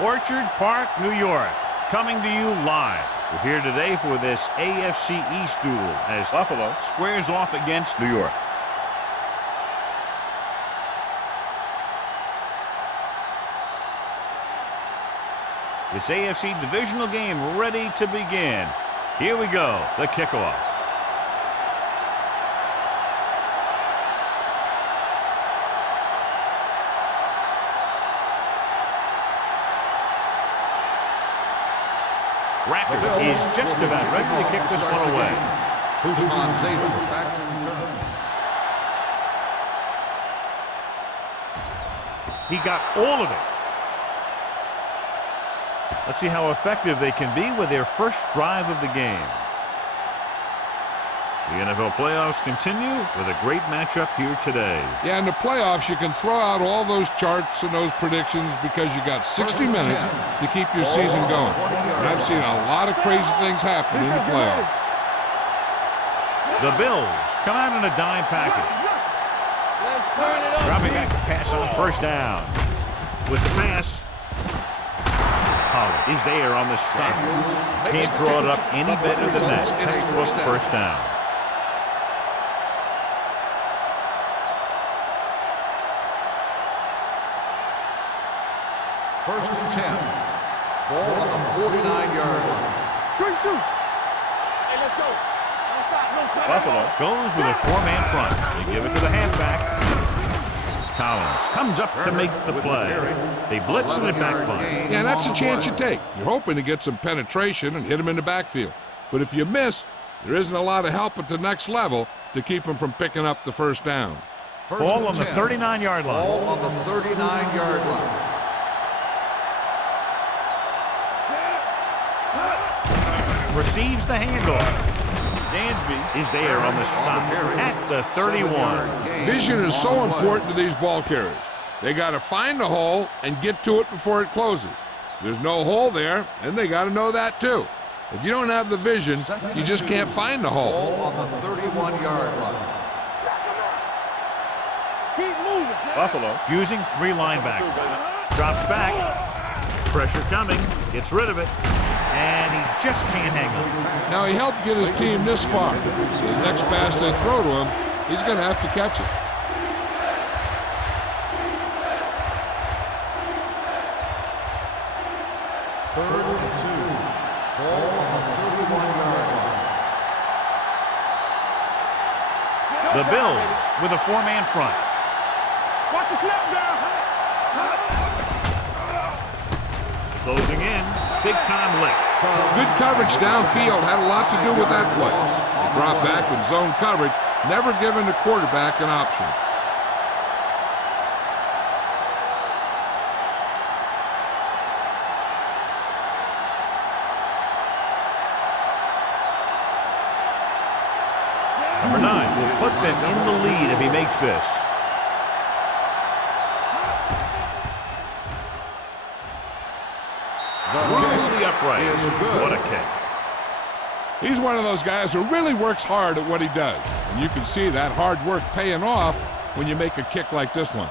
Orchard Park, New York, coming to you live. We're here today for this AFC East duel as Buffalo squares off against New York. This AFC Divisional game ready to begin. Here we go, the kickoff. Racker is just about ready to kick this one away. Back to return. He got all of it. Let's see how effective they can be with their first drive of the game. The NFL playoffs continue with a great matchup here today. Yeah, in the playoffs, you can throw out all those charts and those predictions because you got 60 minutes to keep your season going. And I've seen a lot of crazy things happen in the playoffs. The Bills come out in a dime package. Dropping back to pass on first down. With the pass, Pollard is there on the stop. Can't draw it up any better than that. Textbook first down. First and 10. Ball on the 49-yard line. Hey, let's go. Buffalo goes with a four-man front. They give it to the halfback. Collins comes up to make the play. They blitz and it backfires. Yeah, that's a chance you take. You're hoping to get some penetration and hit him in the backfield. But if you miss, there isn't a lot of help at the next level to keep him from picking up the first down. Ball on the 39-yard line. Ball on the 39-yard line. Receives the handoff. Dansby is there on the stop at the 31. Vision is so important to these ball carriers. They got to find the hole and get to it before it closes. There's no hole there, and they got to know that too. If you don't have the vision, you just can't find the hole. Ball on the 31-yard line. Buffalo using three linebackers. Drops back. Pressure coming. Gets rid of it. And he just can't hang on. Now, he helped get his team this far. So the next pass they throw to him, he's going to have to catch it. Third and 2. Ball on the 31-yard line. The Bills with a four-man front. Watch the snap down. Closing in. Big-time lick. Good coverage downfield had a lot to do with that play. They drop back with zone coverage, never giving the quarterback an option. Number 9 will put them in the lead if he makes this. Through the uprights. What a kick. He's one of those guys who really works hard at what he does. And you can see that hard work paying off when you make a kick like this one.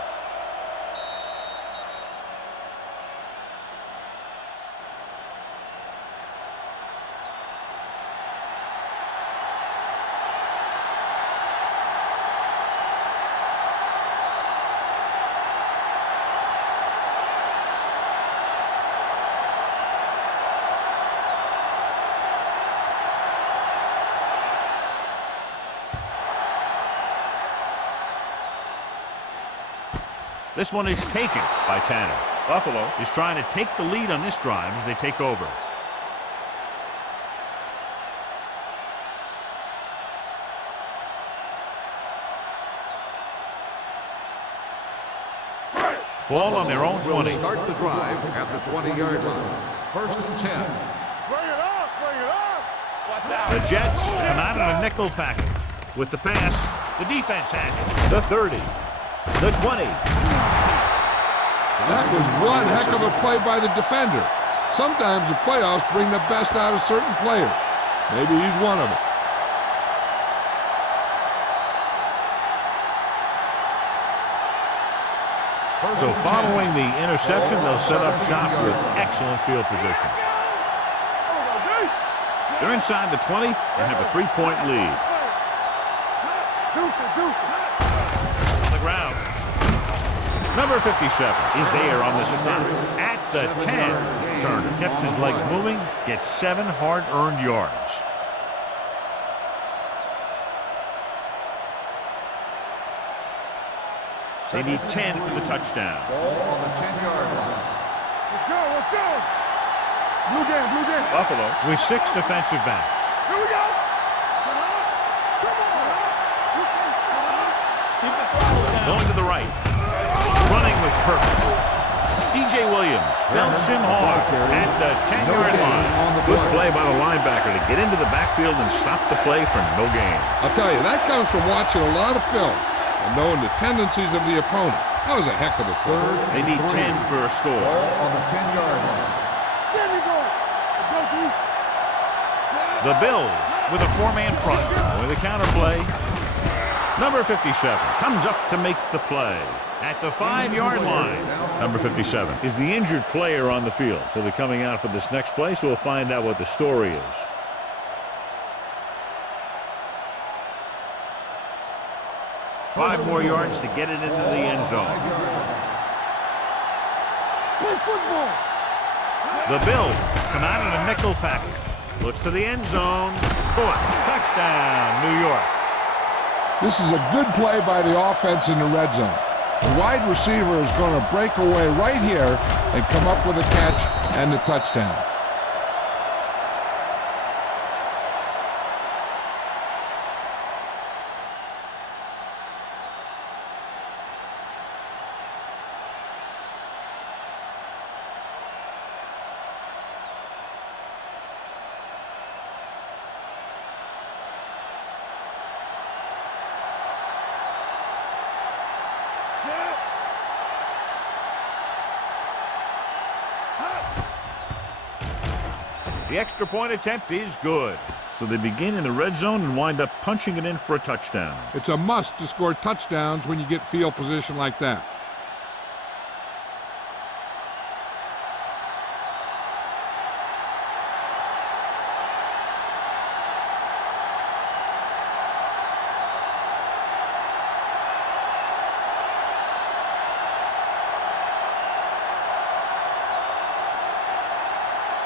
This one is taken by Tanner. Buffalo is trying to take the lead on this drive as they take over. Ball on their own 20. Start the drive at the 20-yard line. First and 10. Bring it up, bring it up. Watch out. The Jets come out in a nickel package. With the pass, the defense has it. The 30. The 20. That was one heck of a play by the defender. Sometimes the playoffs bring the best out of certain players. Maybe he's one of them. So following the interception, they'll set up shop with excellent field position. They're inside the 20 and have a 3-point lead. On the ground. Number 57 is there on the stop. At the 10, Turner kept his legs moving, gets 7 hard-earned yards. They need 10 for the touchdown. Ball on the 10-yard line. Let's go. Blue game. Buffalo with 6 defensive backs. Here we go. Going to the right. Running with purpose. DJ Williams belts him hard at the 10-yard line. Good play by the linebacker to get into the backfield and stop the play for no gain. I'll tell you, that comes from watching a lot of film and knowing the tendencies of the opponent. That was a heck of a play. They need 10 for a score. Ball on the 10-yard line. There we go. Let's go, Keith. The Bills with a 4-man front. With a counter play. Number 57 comes up to make the play at the 5-yard line. Number 57 is the injured player on the field. He'll be coming out for this next play, so we'll find out what the story is. Five more yards to get it into the end zone. Play football. The Bills come out in a nickel package. Looks to the end zone. Caught. Touchdown, New York. This is a good play by the offense in the red zone. The wide receiver is going to break away right here and come up with a catch and the touchdown. The extra point attempt is good. So they begin in the red zone and wind up punching it in for a touchdown. It's a must to score touchdowns when you get field position like that.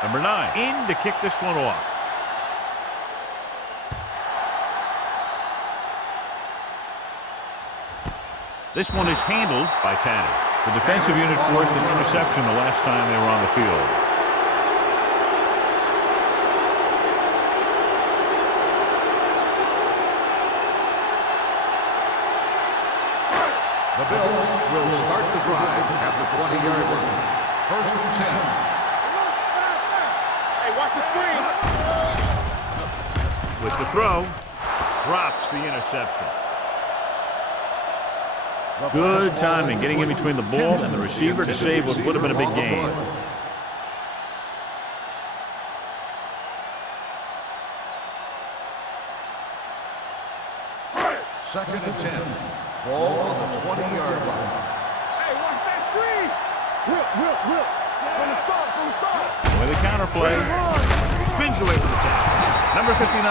Number 9 in to kick this one off. This one is handled by Tanny. The defensive unit forced an interception the last time they were on the field. The Bills will start the drive at the 20-yard line. First and 10. Hey, watch the screen. With the throw, drops the interception. Good timing, getting in between the ball and the receiver to save what would have been a big gain. Second and 10. Ball on the 20-yard line. Hey, watch that screen. Whip. From the start. With a counter play, spins away from the tackle. Number 59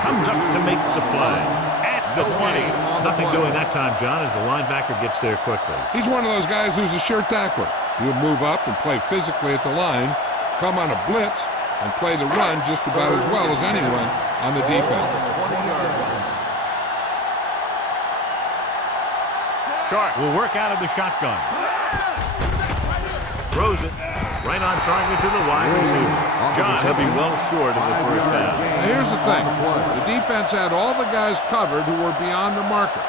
comes up to make the play at the 20. Nothing doing that time, John, as the linebacker gets there quickly. He's one of those guys who's a sure tackler. He'll move up and play physically at the line, come on a blitz, and play the run just about as well as anyone on the defense. Sharp will work out of the shotgun. Throws it right on target to the wide receiver. John, he'll be well short of the first down. Now here's the thing. The defense had all the guys covered who were beyond the marker.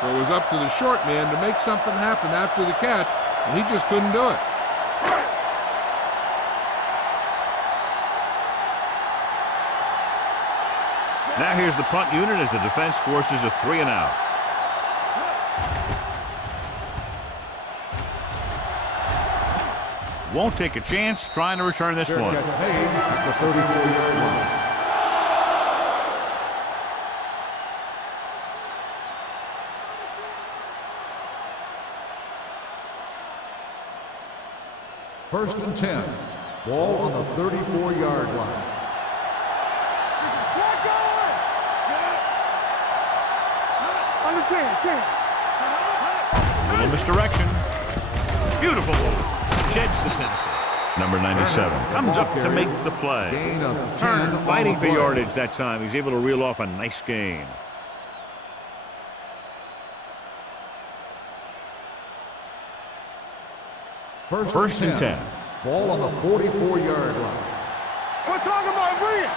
So it was up to the short man to make something happen after the catch, and he just couldn't do it. Now here's the punt unit as the defense forces a 3-and-out. Won't take a chance trying to return this one. Gets made at the 34-yard line. First and 10. Ball on the 34-yard line. Slot going! Under 10. Little misdirection. Beautiful move. Sheds the penalty. Number 97 comes up to make the play. Gain of 10 Turner on fighting the for play. yardage that time. He's able to reel off a nice gain. First and 10. Ball on the 44-yard line. We're talking about brilliant.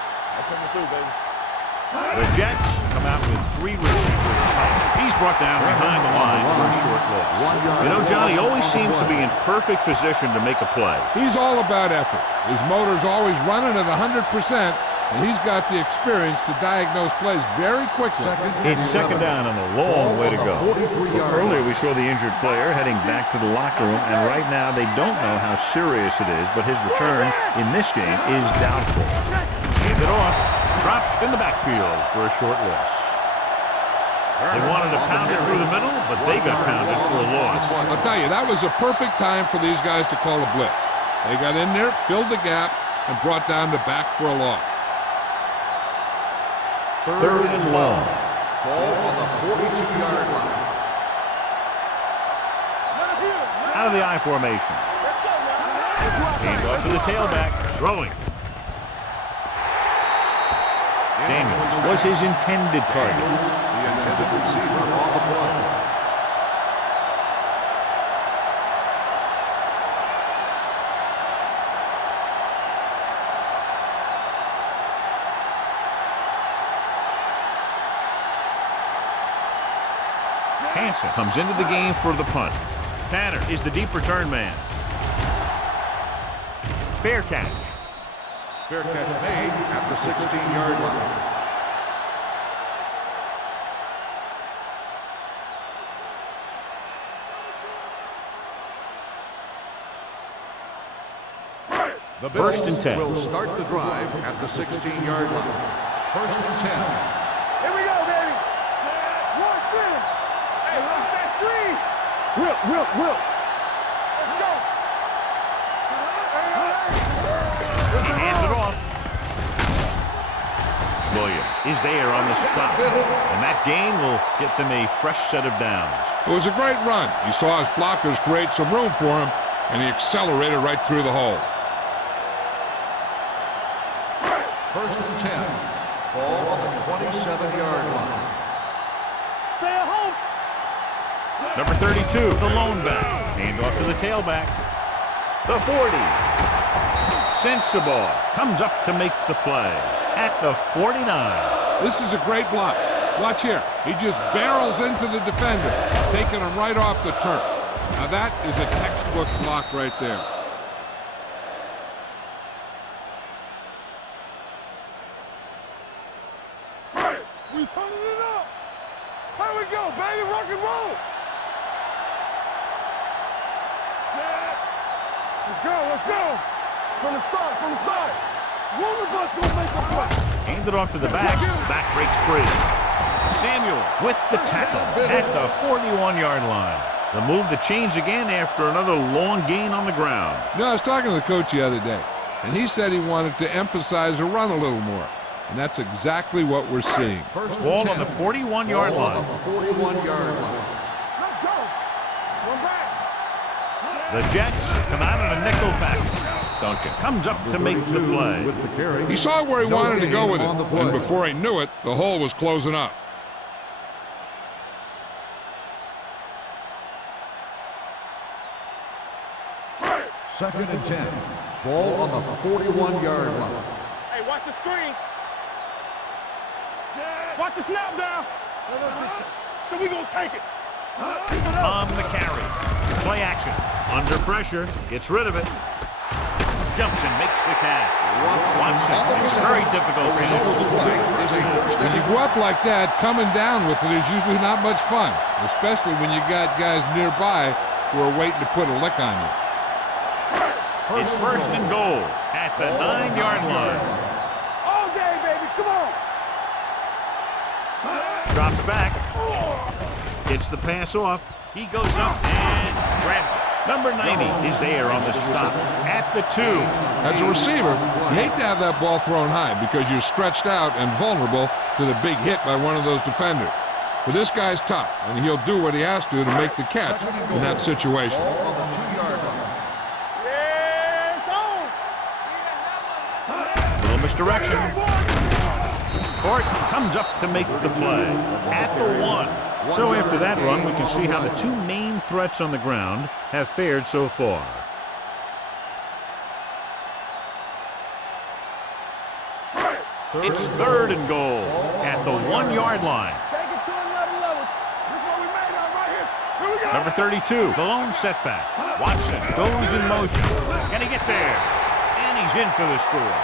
The Jets come out with 3 receivers tight. He's brought down behind the line for a short loss. You know, Johnny always seems to be in perfect position to make a play. He's all about effort. His motor's always running at 100%, and he's got the experience to diagnose plays very quickly. It's second down and a long way to go. Earlier we saw the injured player heading back to the locker room, and right now they don't know how serious it is, but his return in this game is doubtful. Gave it off. Dropped in the backfield for a short loss. They wanted to pound it through the middle, but they got pounded for a loss. I'll tell you, that was a perfect time for these guys to call a blitz. They got in there, filled the gaps, and brought down the back for a loss. Third and long. Ball on the 42-yard line. Out of the I formation. Hand off to the tailback. Throwing. Daniels was his intended target. The intended receiver on the play. Hansen comes into the game for the punt. Tanner is the deep return man. Fair catch. Fair catch made at the 16-yard line. The First and 10. Will start the drive at the 16-yard line. First and 10. Here we go, baby. One center. Hey, watch that screen. Will. Let's go. He hands it off. Williams is there on the stop. And that gain will get them a fresh set of downs. It was a great run. He saw his blockers create some room for him, and he accelerated right through the hole. First and 10. Ball on the 27-yard line. Stay at home. Number 32, the lone back. Hand off to the tailback. The 40. Sensible comes up to make the play at the 49. This is a great block. Watch here. He just barrels into the defender, taking him right off the turf. Now that is a textbook block right there. We turning it up. Here we go, baby. Rock and roll. Let's go. From the start. One of us gonna make a play. Handed off to the back. Back breaks free. Samuel with the tackle at the 41-yard line. The move that changed again after another long gain on the ground. You know, I was talking to the coach the other day, and he said he wanted to emphasize the run a little more. And that's exactly what we're seeing. First and Ball 10. on the 41-yard Ball on line. the 41-yard line. Let's go. One back. The Jets come out in a nickel pack. Duncan comes up to make the play. With the carry. He saw where he No wanted to go gain with it, on the play. and before he knew it, the hole was closing up. Second and 10. Ball on the 41-yard line. Hey, watch the screen. Watch the snap down. So we gonna take it. On the carry. Play action. Under pressure. Gets rid of it. Jumps and makes the catch. Watson makes very difficult catches. When you go up like that, coming down with it is usually not much fun, especially when you got guys nearby who are waiting to put a lick on you. It's first and goal at the 9-yard line. All day, baby. Come on. Drops back. Gets the pass off. He goes up and grabs it. Number 90 is there on the stop at the 2. As a receiver, you hate to have that ball thrown high because you're stretched out and vulnerable to the big hit by one of those defenders. But this guy's tough, and he'll do what he has to make the catch in that situation. Ball on the 2-yard line. Little misdirection. Fort comes up to make the play at the 1. So after that run, we can see how the two main threats on the ground have fared so far. It's 3rd and goal at the 1-yard line. Take it to another level. This is what we made of right here. Here we go. Number 32, the lone setback. Watson goes in motion. Can he get there? And he's in for the score.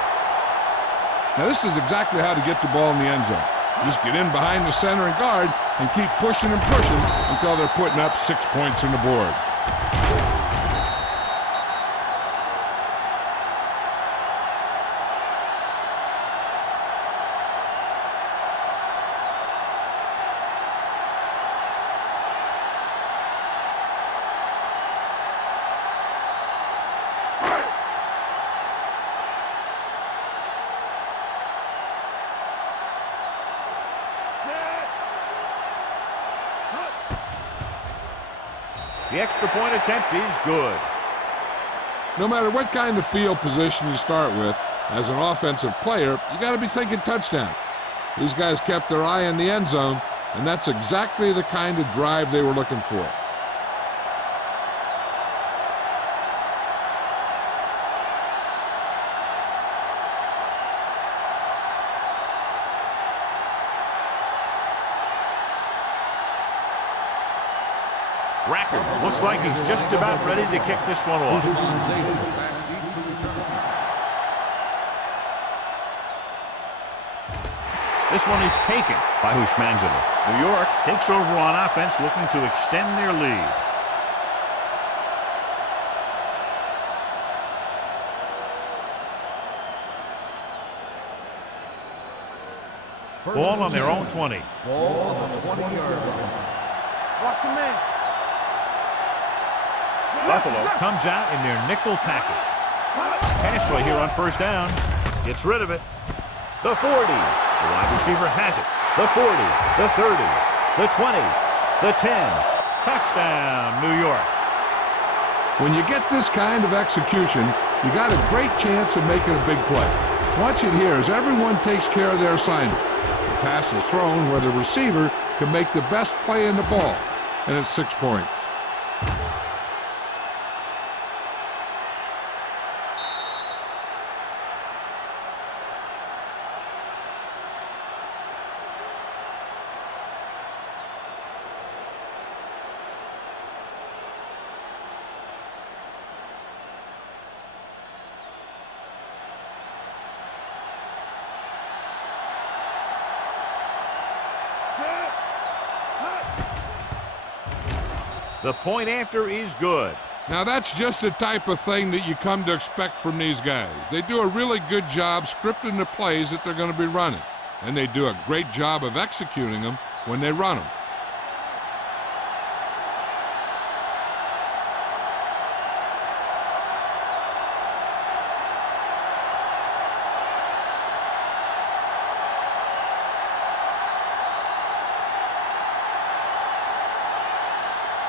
Now this is exactly how to get the ball in the end zone. Just get in behind the center and guard and keep pushing and pushing until they're putting up 6 points on the board. The extra point attempt is good. No matter what kind of field position you start with, as an offensive player, you got to be thinking touchdown. These guys kept their eye on the end zone, and that's exactly the kind of drive they were looking for. Rackers looks like he's just about ready to kick this one off. This one is taken by Hushmanzadeh. New York takes over on offense, looking to extend their lead. Ball on their own 20. Ball on the 20-yard line. Watch your man. Buffalo comes out in their nickel package. Pass play here on 1st down. Gets rid of it. The 40. The wide receiver has it. The 40. The 30. The 20. The 10. Touchdown, New York. When you get this kind of execution, you got a great chance of making a big play. Watch it here as everyone takes care of their assignment. The pass is thrown where the receiver can make the best play in the ball, and it's 6 points. The point after is good. Now that's just the type of thing that you come to expect from these guys. They do a really good job scripting the plays that they're going to be running, and they do a great job of executing them when they run them.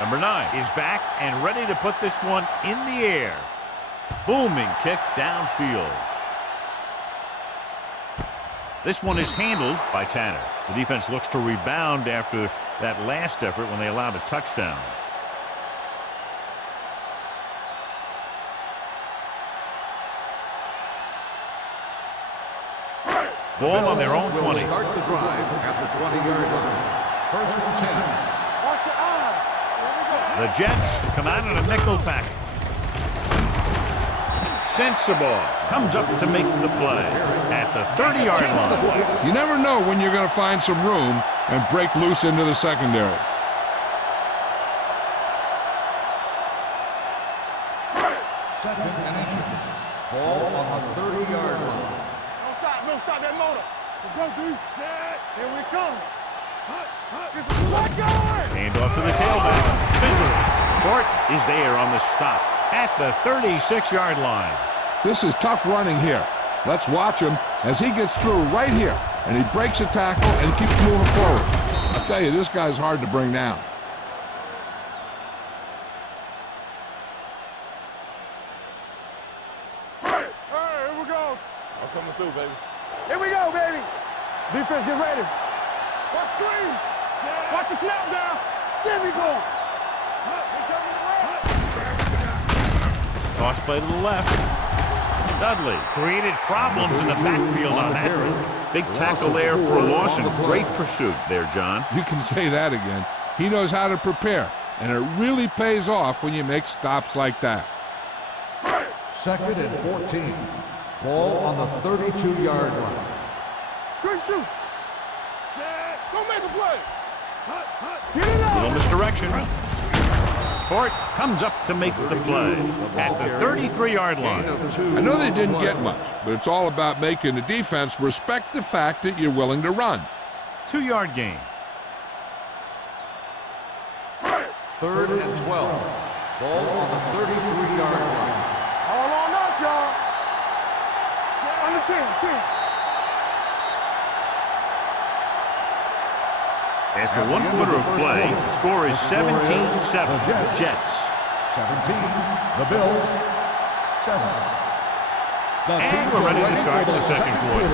Number 9 is back and ready to put this one in the air. Booming kick downfield. This one is handled by Tanner. The defense looks to rebound after that last effort when they allowed a touchdown. Ball on their own 20. Start the drive at the 20-yard line. 1st and 10. Watch your eyes. The Jets come out in a nickel package. Sensible comes up to make the play at the 30-yard line. You never know when you're going to find some room and break loose into the secondary. Second and inches. Ball on the 30-yard line. Don't stop that motor. Let's go, dude. Set. Here we come. Hand off to the tailback. Bizzle. Court is there on the stop at the 36-yard line. This is tough running here. Let's watch him as he gets through right here, and he breaks a tackle and keeps moving forward. I'll tell you, this guy's hard to bring down. Hey, here we go. I'm coming through, baby. Here we go, baby. Defense, get ready. Watch screen. Watch the snap down. There we go. Toss play to the left. Dudley created problems in the backfield on that one. Big tackle there for a loss and great pursuit there, John. You can say that again. He knows how to prepare, and it really pays off when you make stops like that. 2nd and 14. Ball on the 32-yard line. Good shoot. Don't make a play. Get it out. Little misdirection. Court comes up to make the play at the 33-yard line. I know they didn't get much, but it's all about making the defense respect the fact that you're willing to run. 2-yard gain. 3rd and 12. Ball on the 33-yard line. All on us, y'all. On the 10. After 1 quarter of play, the score is 17-7. Jets. 17. The Bills. 7. And we're ready to start the second quarter.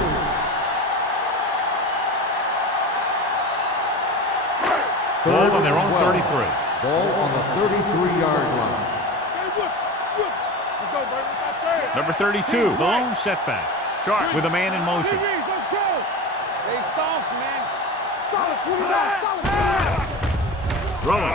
Ball on their own 33. Ball on the 33-yard line. Let's go, baby. Let's not change. Number 32, the lone setback. Sharp with a man in motion. Let's go. They soft, man. Solid 29. Solid. Throwing.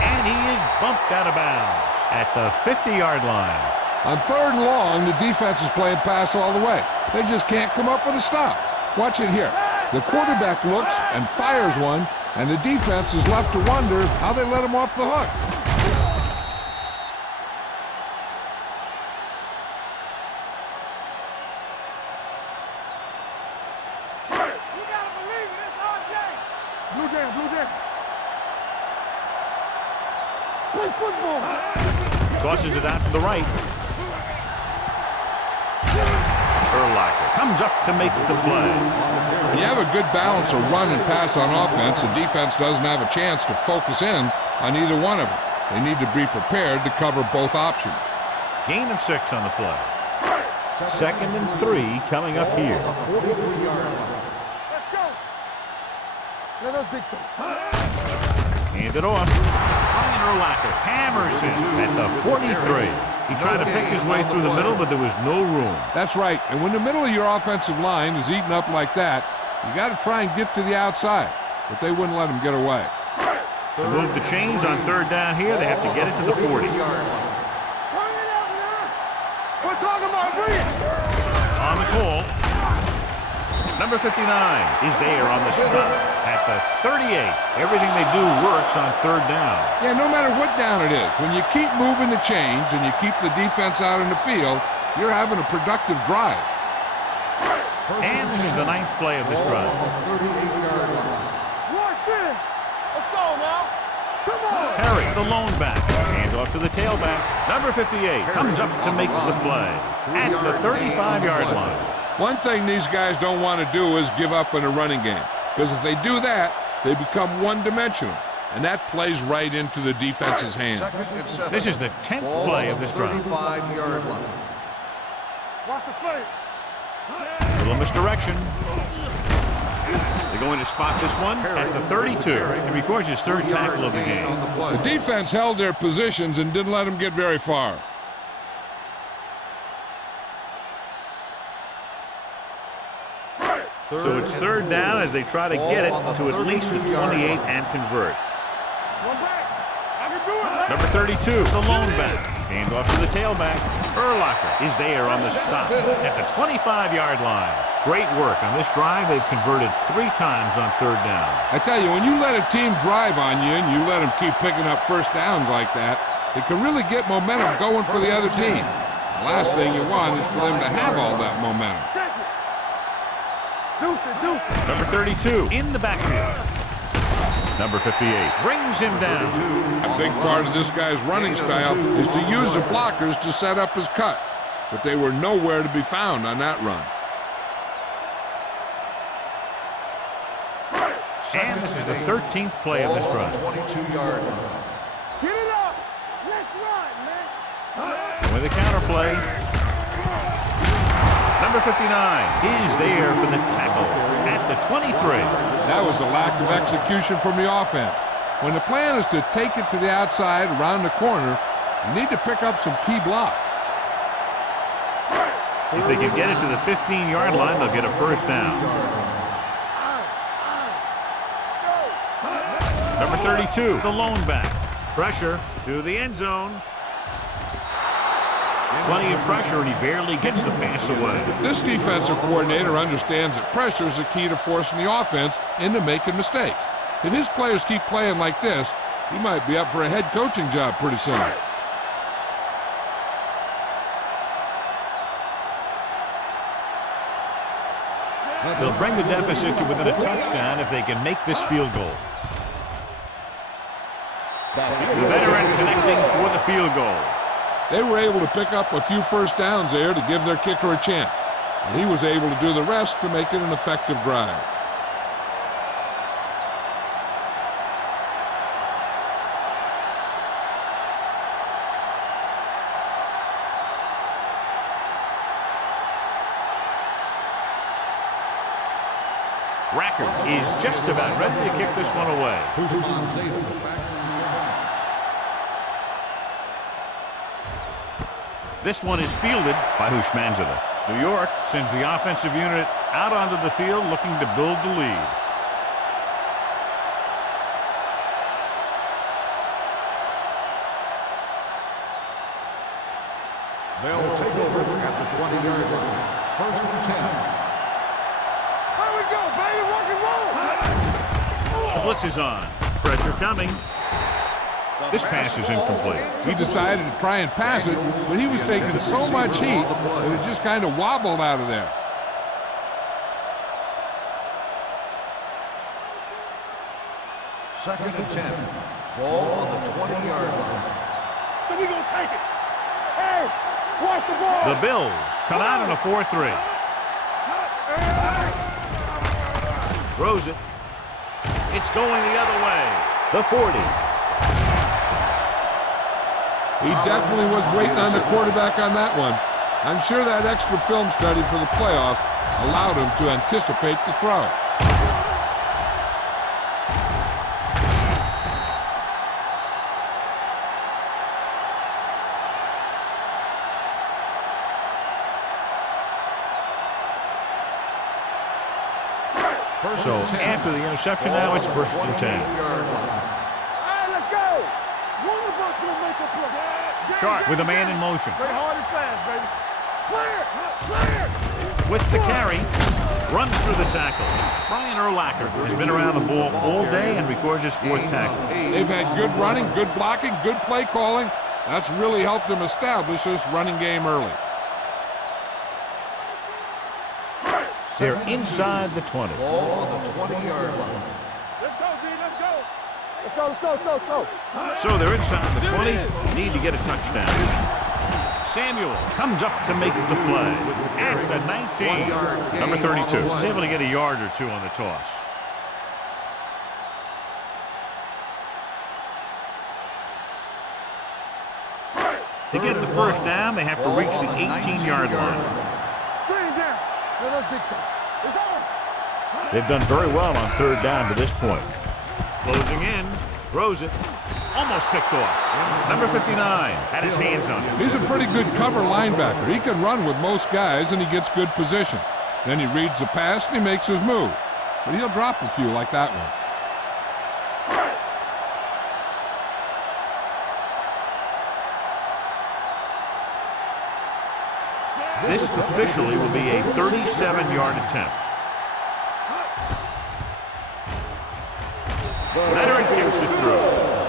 And he is bumped out of bounds at the 50-yard line. On 3rd and long, the defense is playing pass all the way. They just can't come up with a stop. Watch it here. The quarterback looks and fires one, and the defense is left to wonder how they let him off the hook. Blue Jam. Play football. Tosses it out to the right. Urlacher comes up to make the play. When you have a good balance of run and pass on offense, the defense doesn't have a chance to focus in on either one of them. They need to be prepared to cover both options. Gain of 6 on the play. 2nd and 3 coming up here. 43-yard line. Let's go. Let us dictate. Hand it off. Ryan Urlacher hammers him at the 43. He tried to pick his way through the middle, but there was no room. That's right. And when the middle of your offensive line is eaten up like that, you got to try and get to the outside. But they wouldn't let him get away. To move the chains on 3rd down here, they have to get it to the 40. Turn it out, man. We're talking about Reed. On the call. Number 59 is there on the stop at the 38. Everything they do works on 3rd down. Yeah, no matter what down it is, when you keep moving the chains and you keep the defense out in the field, you're having a productive drive. And this is the 9th play of this drive. 38-yard line. Watch it. Let's go now. Come on. Perry, the lone back. Hand off to the tailback. Number 58 comes up to make the play at the 35-yard line. One thing these guys don't want to do is give up in a running game, because if they do that, they become one-dimensional, and that plays right into the defense's hands. 2nd and 7. This is the 10th play of this drive. 35-yard line. Watch the play. Little misdirection. They're going to spot this one at the 32. He records his 3rd tackle of the game. The defense held their positions and didn't let them get very far. So it's 3rd down as they try to get it to at least the 28 and convert. One back. I can do it. Number 32, the lone back. Hand off to the tailback. Urlacher is there on the stop at the 25-yard line. Great work on this drive. They've converted 3 times on 3rd down. I tell you, when you let a team drive on you and you let them keep picking up first downs like that, it can really get momentum going for the other team. The last thing you want is for them to have all that momentum. Check it. Number 32 in the backfield. Number 58 brings him down. A big part of this guy's running style is to use the blockers to set up his cut, but they were nowhere to be found on that run. And this is the 13th play of this run. 22-yard line. Get it up. Let's run, man. And with a counterplay, number 59 is there for the tackle at the 23. That was a lack of execution from the offense. When the plan is to take it to the outside around the corner, you need to pick up some key blocks. If they can get it to the 15-yard line, they'll get a first down. Number 32, the lone back. Pressure to the end zone. Plenty of pressure, and he barely gets the pass away. This defensive coordinator understands that pressure is the key to forcing the offense into making mistakes. If his players keep playing like this, he might be up for a head coaching job pretty soon. They'll bring the deficit to within a touchdown if they can make this field goal. The veteran connecting for the field goal. They were able to pick up a few first downs there to give their kicker a chance, and he was able to do the rest to make it an effective drive. Rackard is just about ready to kick this one away. This one is fielded by Hushmanzada. New York sends the offensive unit out onto the field looking to build the lead. They'll take over at the 20-yard line. First and 10. Here we go, baby. Rock and roll. The blitz is on. Pressure coming. This pass is incomplete. He decided to try and pass it, but he was taking so much heat that it just kind of wobbled out of there. Second and 10. Ball on the 20-yard line. So we gonna take it. Hey, watch the ball. The Bills come out in a 4-3. Throws it. It's going the other way. The 40. He definitely was waiting on the quarterback on that one. I'm sure that extra film study for the playoffs allowed him to anticipate the throw. So after the interception now, it's first and 10. Let's go. One of us will make a play. Sharp with a man in motion. Play hard and fast, baby. Clear. With the carry, runs through the tackle. Brian Urlacher has been around the ball all day and records his fourth tackle. They've had good running, good blocking, good play calling. That's really helped them establish this running game early. They're inside the 20. Ball on the 20-yard line. Let's go, D. Let's go. Let's go. So they're inside the 20. Need to get a touchdown. Samuel comes up to make the play at the 19. Number 32 is able to get a yard or two on the toss. To get the first down, they have to reach the 18-yard line. Screen down. No, that's big time. It's on. They've done very well on third down to this point. Closing in, throws it, almost picked off. Number 59 had his hands on it. He's a pretty good cover linebacker. He can run with most guys, and he gets good position. Then he reads the pass, and he makes his move. But he'll drop a few like that one. This officially will be a 37-yard attempt. Veteran kicks it through.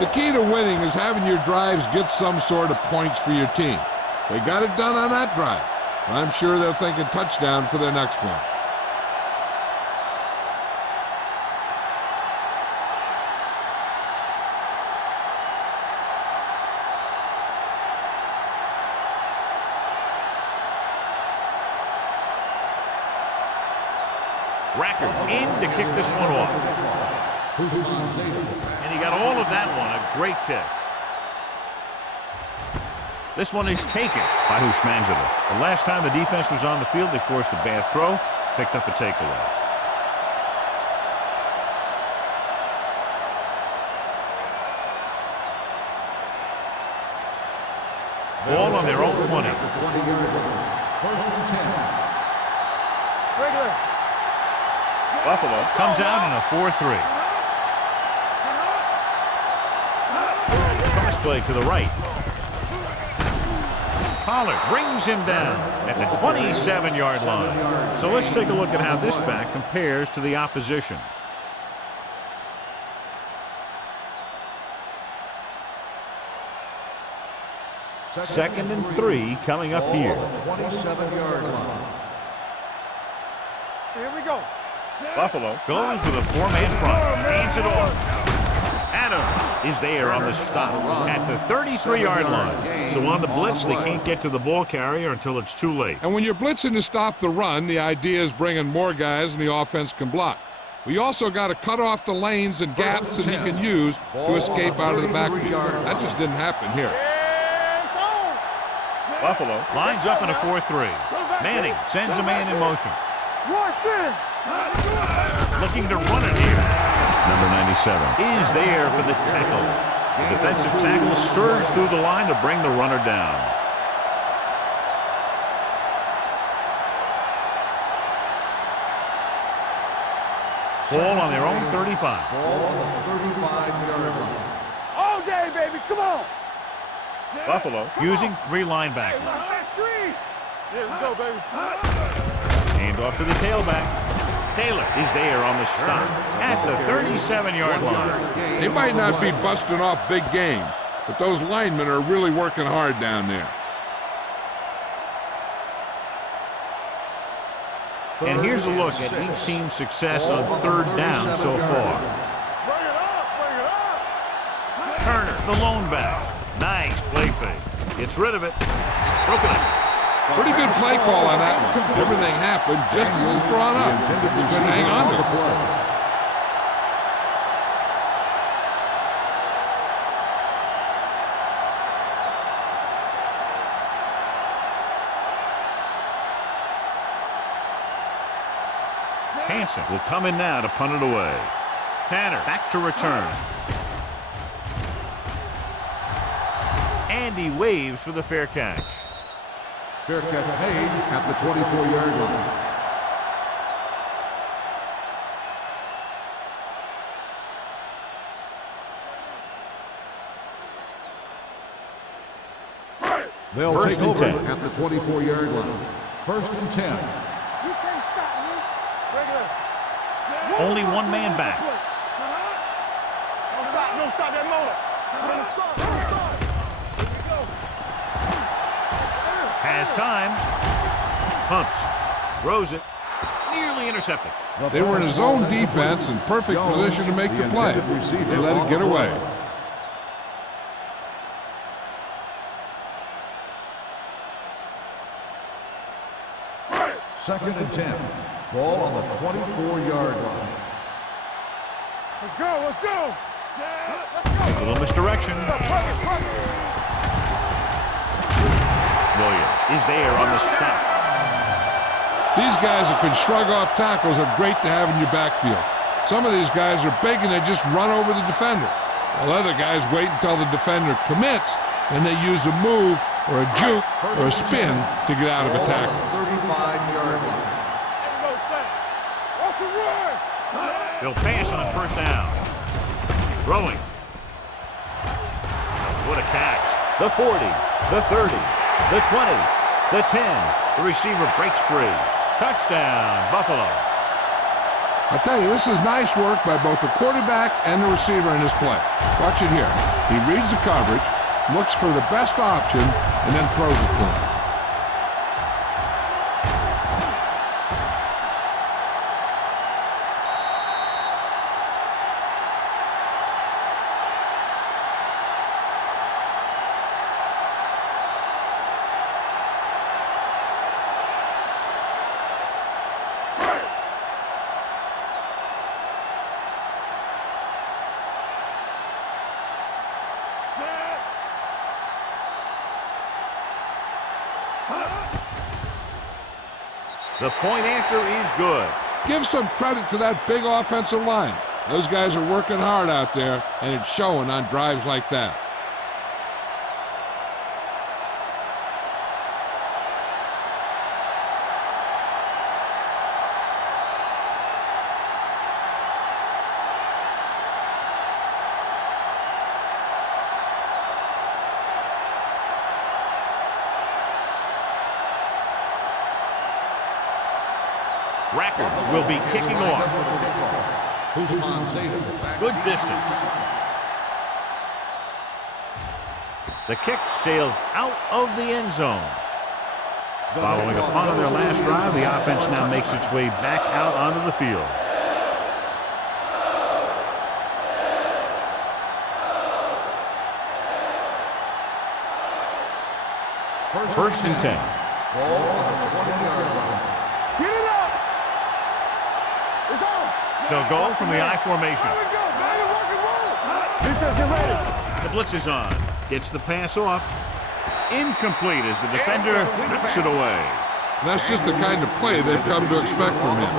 The key to winning is having your drives get some sort of points for your team. They got it done on that drive. I'm sure they're thinking touchdown for their next one. Rackers in to kick this one off. And he got all of that one. A great kick. This one is taken by Hushmanzadeh. The last time the defense was on the field, they forced a bad throw, picked up a takeaway. Ball on their own 20. First and 10. Regular. Buffalo comes out in a 4-3. Cross play to the right. Pollard brings him down at the 27-yard line. So let's take a look at how this back compares to the opposition. Second and 3 coming up here. 27-yard line. Here we go. Buffalo goes with a 4-man front. Hands it off. Adams is there on the stop at the 33-yard line. So on the blitz, they can't get to the ball carrier until it's too late. And when you're blitzing to stop the run, the idea is bringing more guys and the offense can block. We also got to cut off the lanes and gaps that he can use to escape out of the backfield. That just didn't happen here. Buffalo lines up in a 4-3. Manning sends a man in motion. Looking to run it here. Number 97 is there for the tackle. The defensive tackle stirs through the line to bring the runner down. Ball on their own 35. Ball on the 35-yard line. All day, baby. Come on. Buffalo using 3 linebackers. There we go, baby. Hand off to the tailback. Taylor is there on the stop at the 37-yard line. They might not be busting off big games, but those linemen are really working hard down there. And here's a look at each team's success on 3rd down so far. Bring it up. Bring it up. Turner, the lone back. Nice play fake. Gets rid of it. Broken up. Pretty good play call on that one. Everything happened just as it's brought up. Just couldn't hang on to it. Hansen will come in now to punt it away. Tanner back to return. And he waves for the fair catch. Fair catch made at the 24-yard line. They'll First take and over 10. at the 24-yard line. First and 10. You can't stop me. Regular. Only one man back. Don't stop. Don't stop that motor. Don't stop. Don't stop. Here we go. Has time. Pumps. Throws it. Nearly intercepted. They were in his own defense in perfect position to make the play. They let it get away. Second and 10. Ball on the 24-yard line. Let's go. Let's go. A little misdirection. Williams is there on the stop. These guys that can shrug off tackles are great to have in your backfield. Some of these guys are big and they just run over the defender. While other guys wait until the defender commits, and they use a move or a juke or a spin to get out of a tackle. 35-yard line. They'll pass on 1st down. Throwing. What a catch. The 40, the 30, the 20, the 10. The receiver breaks free. Touchdown, Buffalo. I tell you, this is nice work by both the quarterback and the receiver in this play. Watch it here. He reads the coverage, looks for the best option, and then throws it to him. The point after is good. Give some credit to that big offensive line. Those guys are working hard out there, and it's showing on drives like that. Rackers will be kicking off. Good distance. The kick sails out of the end zone. Following a punt on their last drive, the offense now makes its way back out onto the field. First and 10. Ball on the 20-yard line. Get it up. It's on. They'll go from the I formation. There we go. Now you rock and roll. Defense, get ready. The blitz is on. Gets the pass off. Incomplete as the defender knocks it away. And that's just the kind of play they've come to expect from him.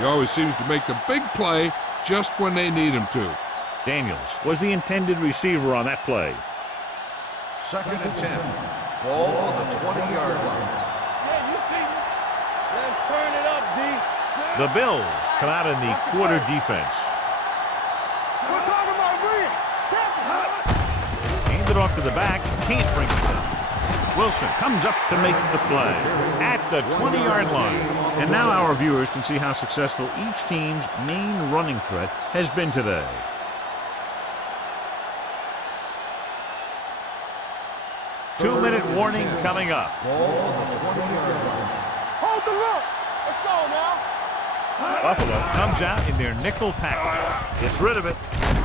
He always seems to make the big play just when they need him to. Daniels was the intended receiver on that play. Second and 10. Ball on the 20-yard line. Yeah, you see me. Let's turn it up, D. The Bills come out in the quarter defense. We're talking about bringing. Hand it off to the back. Can't bring it down. Wilson comes up to make the play at the 20-yard line. And now our viewers can see how successful each team's main running threat has been today. Two-minute warning coming up. Ball on the 20-yard line. Hold the look. Let's go now. Buffalo comes out in their nickel package. Gets rid of it.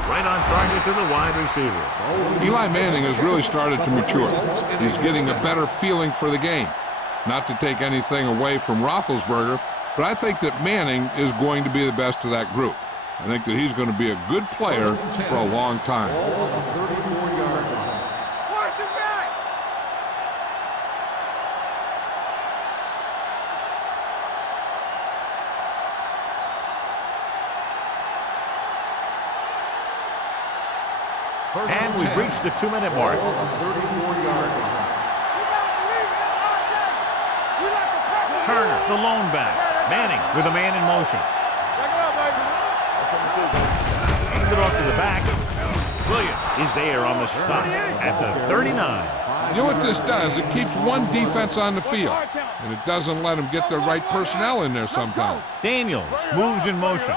Right on target to the wide receiver. Eli Manning has really started to mature. He's getting a better feeling for the game. Not to take anything away from Roethlisberger, but I think that Manning is going to be the best of that group. I think that he's going to be a good player for a long time. Ball on the 34-yard line. Watch it back. And we've reached the 2-minute mark. Ball on the 34-yard line. Turner, the lone back. Manning with a man in motion. Hand it off to the back. Williams is there on the stop at the 39. You know what this does? It keeps one defense on the field, and it doesn't let them get the right personnel in there sometimes. Daniels moves in motion.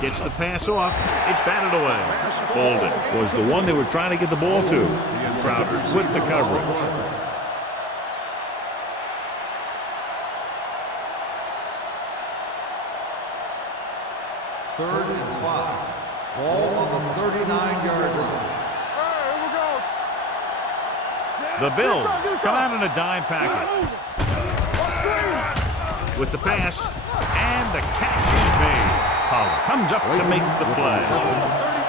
Gets the pass off. It's batted away. Bolden was the one they were trying to get the ball to. Crowder with the coverage. Third and 5. Ball on the 39-yard line. The Bills come out in a dime package. With the pass, and the catch is made. Pollard comes up to make the play.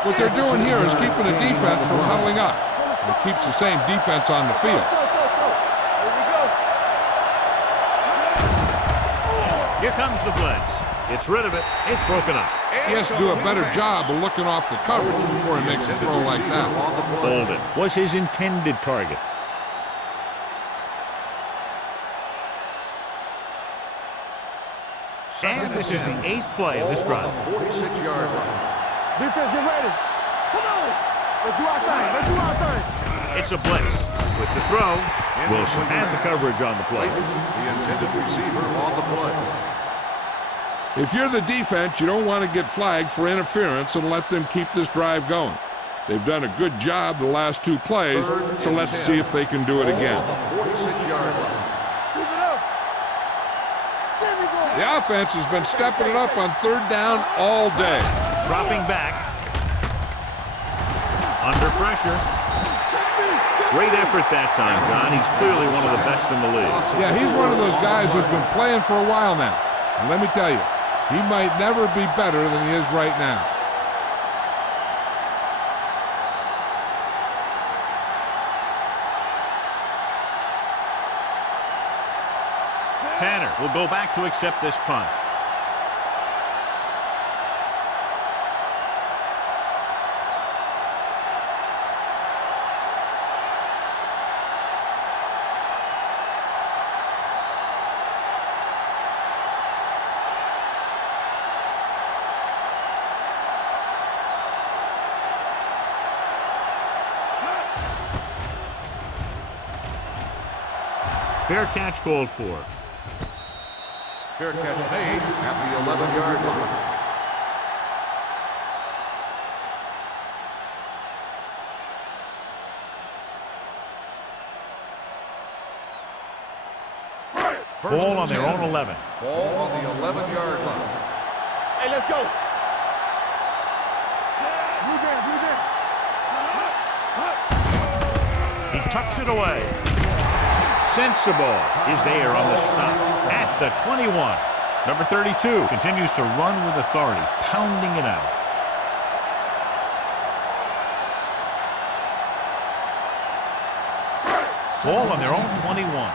What they're doing here is keeping the defense from huddling up. It keeps the same defense on the field. Here comes the blitz. It's rid of it. It's broken up. He has to do a better job of looking off the coverage before he makes a throw like that. Bolden was his intended target. And this is the 8th play of this drive. 46-yard line. Defense, get ready. Come on. Let's do our thing. Let's do our thing. It's a blitz. With the throw, Wilson had the coverage on the play. The intended receiver on the play. If you're the defense, you don't want to get flagged for interference and let them keep this drive going. They've done a good job the last 2 plays, so let's see if they can do it again. The 46-yard line. The offense has been stepping it up on 3rd down all day. Dropping back. Under pressure. Great effort that time, John. He's clearly one of the best in the league. Yeah, he's one of those guys who's been playing for a while now. And let me tell you, he might never be better than he is right now. will go back to accept this punt. Fair catch called for. Fair catch made at the 11-yard line. Ball on their own 11. Ball on the 11-yard line. Hey, let's go. He tucks it away. Sensible is there on the stop at the 21. Number 32 continues to run with authority, pounding it out. Ball on their own 21. Ball on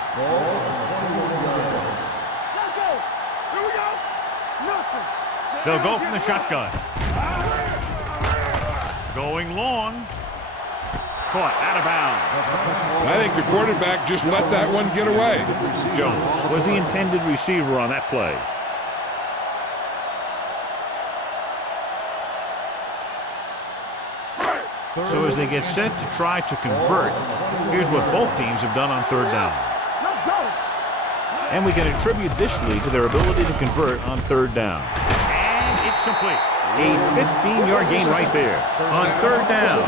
the 21-yard line. Let's go. Here we go. Nothing. They'll go from the shotgun. Going long. Caught out of bounds. I think the quarterback just let that one get away. Jones was the intended receiver on that play. So as they get set to try to convert, here's what both teams have done on third down. Let's go. And we can attribute this lead to their ability to convert on third down. And it's complete. A 15-yard gain right there on third down.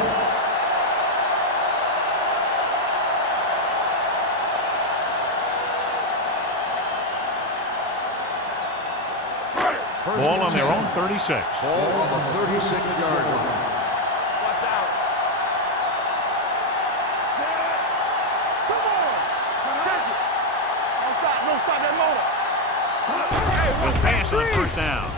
Ball on their own 36. Ball on the 36-yard line. Watch out. Come on. Check it. No stop that motor. Will pass on first down.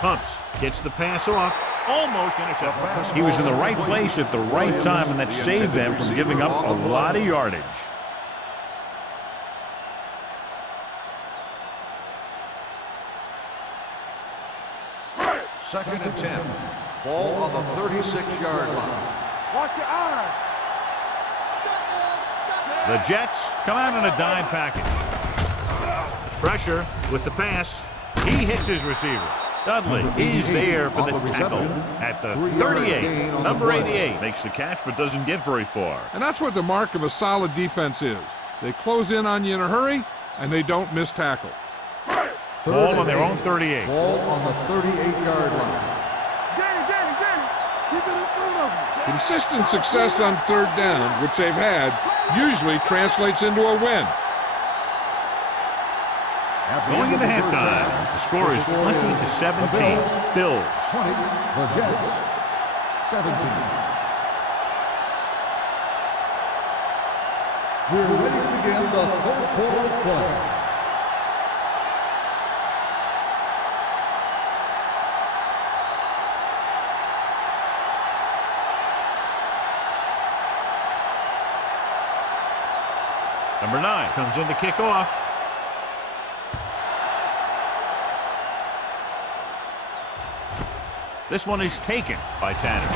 Pumps, gets the pass off, almost intercepted. He was in the right place at the right time, and that saved them from giving up a lot of yardage. Second and 10. Ball on the 36-yard line. Watch your eyes. The Jets come out in a dime package. Pressure with the pass. He hits his receiver. Dudley is there for the tackle at the 38. Number 88 makes the catch but doesn't get very far. And that's what the mark of a solid defense is. They close in on you in a hurry, and they don't miss tackle. Ball on their own 38. Ball on the 38-yard line. Danny. Keep it in front of you. Consistent success on third down, which they've had, usually translates into a win. Going into halftime, the score is 20-17. Bills. 20, the Jets, 17. We're ready to begin the third quarter of play. Number 9 comes in to kick off. This one is taken by Tanner.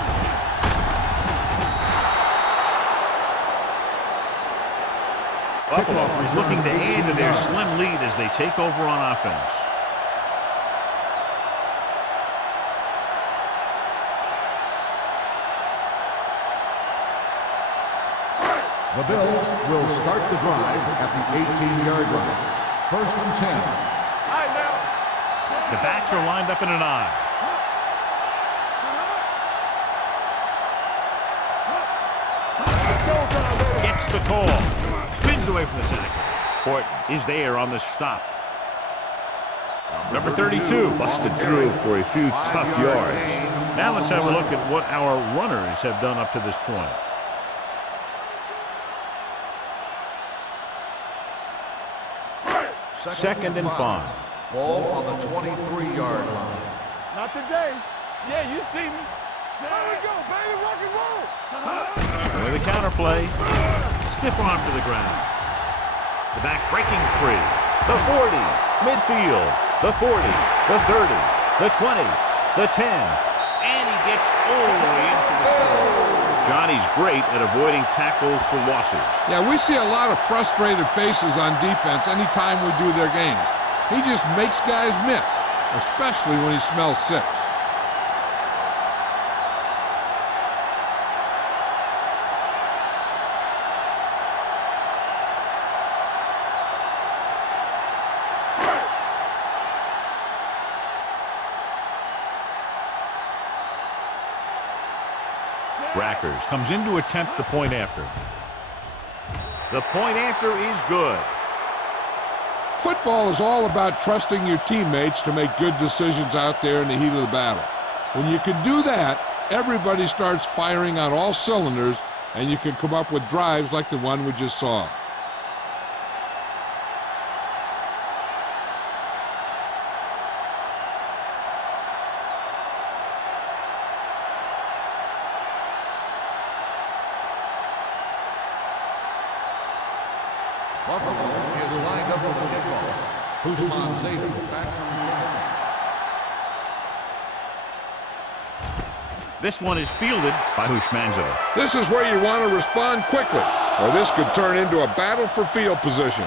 Buffalo is looking to add to their slim lead as they take over on offense. The Bills will start the drive at the 18-yard line. First and 10. All right, now. The backs are lined up in an eye. Gets the call. Spins away from the tackle. Horton is there on the stop. Number 32 busted through for a few tough yards. Now let's have a look at what our runners have done up to this point. Second and 5. Ball on the 23-yard line. Not today. Yeah, you see me. There we go, baby. Rock and roll. With a counter play. Stiff arm to the ground. The back breaking free. the 40, midfield, the 40, the 30, the 20, the 10, and he gets all the way into the score. Johnny's great at avoiding tackles for losses. Yeah, we see a lot of frustrated faces on defense anytime we do their games. He just makes guys miss, especially when he smells six. Rackers comes in to attempt the point after. The point after is good. Football is all about trusting your teammates to make good decisions out there in the heat of the battle. When you can do that, everybody starts firing on all cylinders, and you can come up with drives like the one we just saw. Buffalo is lined up for the kickoff. Hushman Zeta back to return. This one is fielded by Hushmanzova. This is where you want to respond quickly, or this could turn into a battle for field position.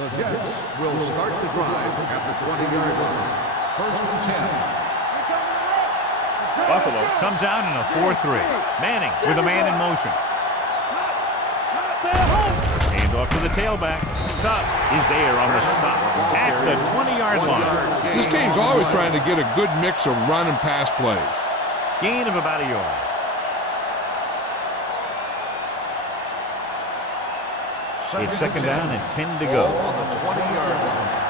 The Jets will start the drive at the 20-yard line. First and 10. Buffalo comes out in a 4-3. Manning with a man in motion. Hand off to the tailback. Cup is there on the stop at the 20-yard line. This team's always trying to get a good mix of run and pass plays. Gain of about a yard. It's second down and 10 to go. On the 20-yard line.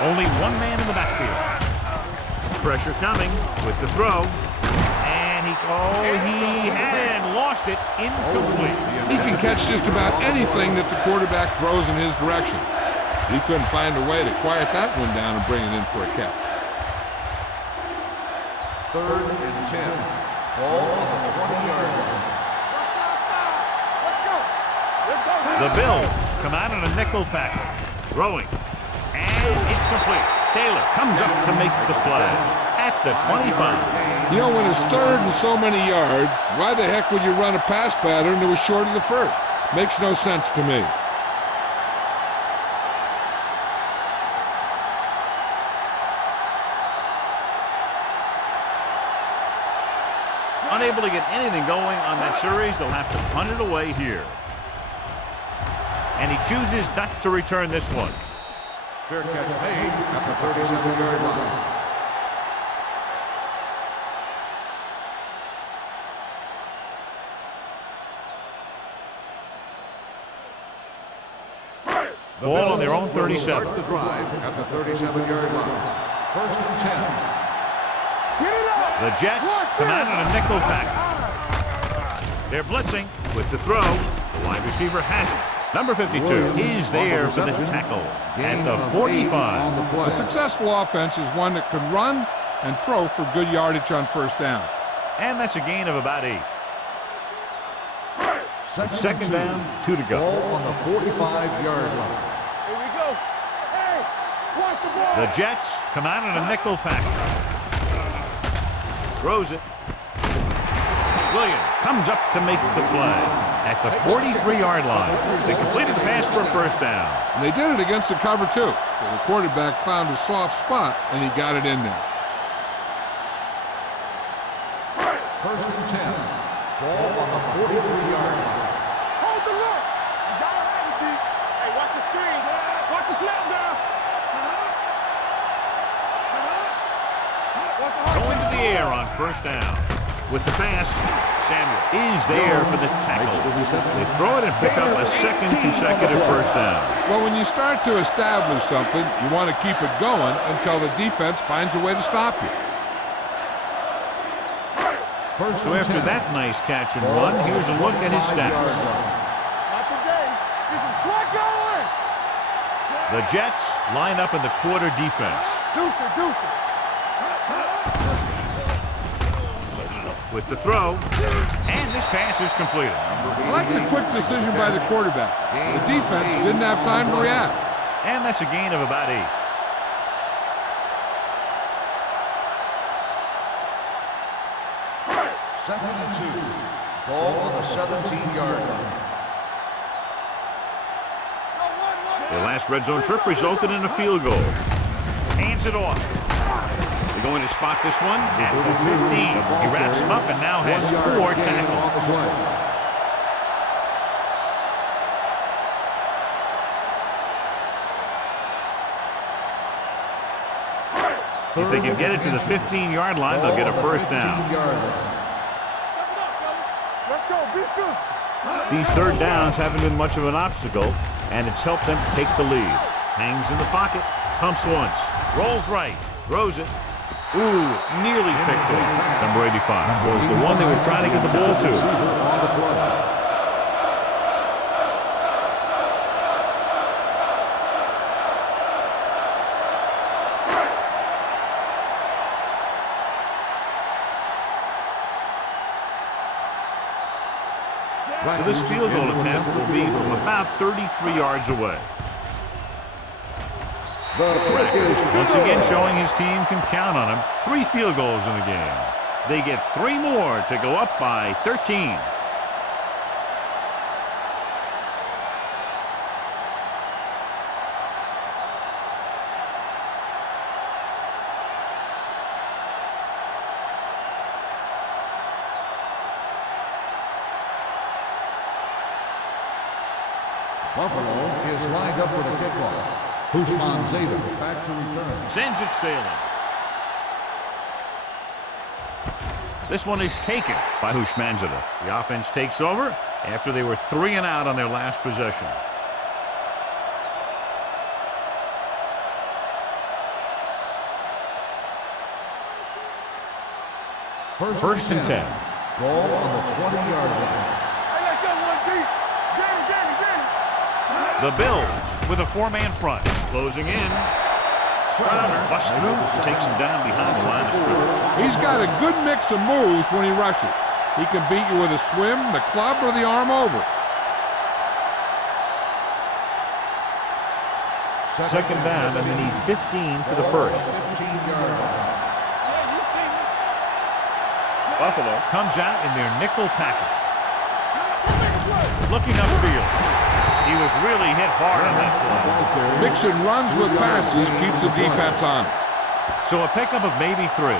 Only one man in the backfield. Pressure coming with the throw. And he had it and lost it. Incomplete. He can catch just about anything that the quarterback throws in his direction. He couldn't find a way to quiet that one down and bring it in for a catch. Third and 10. Ball on the 20-yard line. The Bills come out in a nickel package. Throwing. And it's complete. Taylor comes up to make the play at the 25. You know, when it's third and so many yards, why the heck would you run a pass pattern that was short of the first? Makes no sense to me. Unable to get anything going on that series, they'll have to punt it away here. And he chooses not to return this one. Fair catch made at the 37-yard line. Ball on their own 37. Start the drive at the 37-yard line. First and 10. The Jets come out in a nickel package. They're blitzing with the throw. The wide receiver has it. Number 52 is there for the tackle at the 45. A successful offense is one that can run and throw for good yardage on first down. And that's a gain of about 8. Second down, 2 to go. Ball on the 45-yard line. Here we go. Hey, watch the ball. The Jets come out in a nickel package. Throws it. Williams comes up to make the play at the 43-yard line. They completed the pass for a first down. And they did it against the cover, too. So the quarterback found a soft spot, and he got it in there. First and 10. Ball on the 43-yard line. Hold the look. You got it right, D. Hey, watch the screen. Watch the snap down. Going to the air on first down. With the pass, Samuel is there for the tackle. They throw it and pick up a second consecutive first down. Well, when you start to establish something, you want to keep it going until the defense finds a way to stop you. So after that nice catch and run, here's a look at his stats. Not today. Get some slug going. The Jets line up in the quarter defense. Deuce it. with the throw, and this pass is completed. I like the quick decision by the quarterback. The defense didn't have time to react. And that's a gain of about 8. Second and 2. Ball on the 17-yard line. Their last red zone trip resulted in a field goal. Hands it off. They're going to spot this one at the 15. He wraps him up and now has 4 tackles. If they can get it to the 15-yard line, they'll get a first down. Let's go, beat. These third downs haven't been much of an obstacle, and it's helped them take the lead. Hangs in the pocket, pumps once, rolls right, throws it. Ooh, nearly picked off. Number 85 was the one they were trying to get the ball to. So this field goal attempt will be from about 33 yards away. Once again showing his team can count on him. 3 field goals in the game. They get 3 more to go up by 13. Buffalo is lined up for the kickoff. Hushman Zeta back to return. Sends it sailing. This one is taken by Hushman Zeta. The offense takes over after they were 3 and out on their last possession. First and 10. Ball on the 20-yard line. Hey, let's go, 1 deep. The Bills with a 4-man front. Closing in. Crowder busts through, takes him down behind the line of scrimmage. He's got a good mix of moves when he rushes. He can beat you with a swim, the club, or the arm over. Second down, and they need 15 for the first. 15-yard line. Buffalo comes out in their nickel package. Looking upfield. He was really hit hard on that play. Mixing runs with passes keeps the defense honest. So a pickup of maybe 3.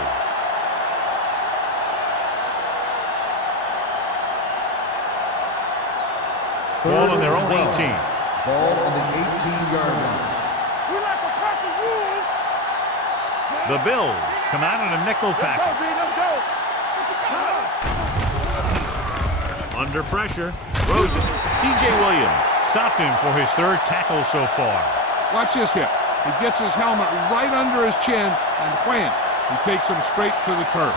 Ball on their own 18. Ball on the 18-yard line. We like a pack of wolves. The Bills come out in a nickel package. Let's go. Under pressure, throws it. DJ Williams stopped him for his 3rd tackle so far. Watch this hit. He gets his helmet right under his chin, and wham, he takes him straight to the turf.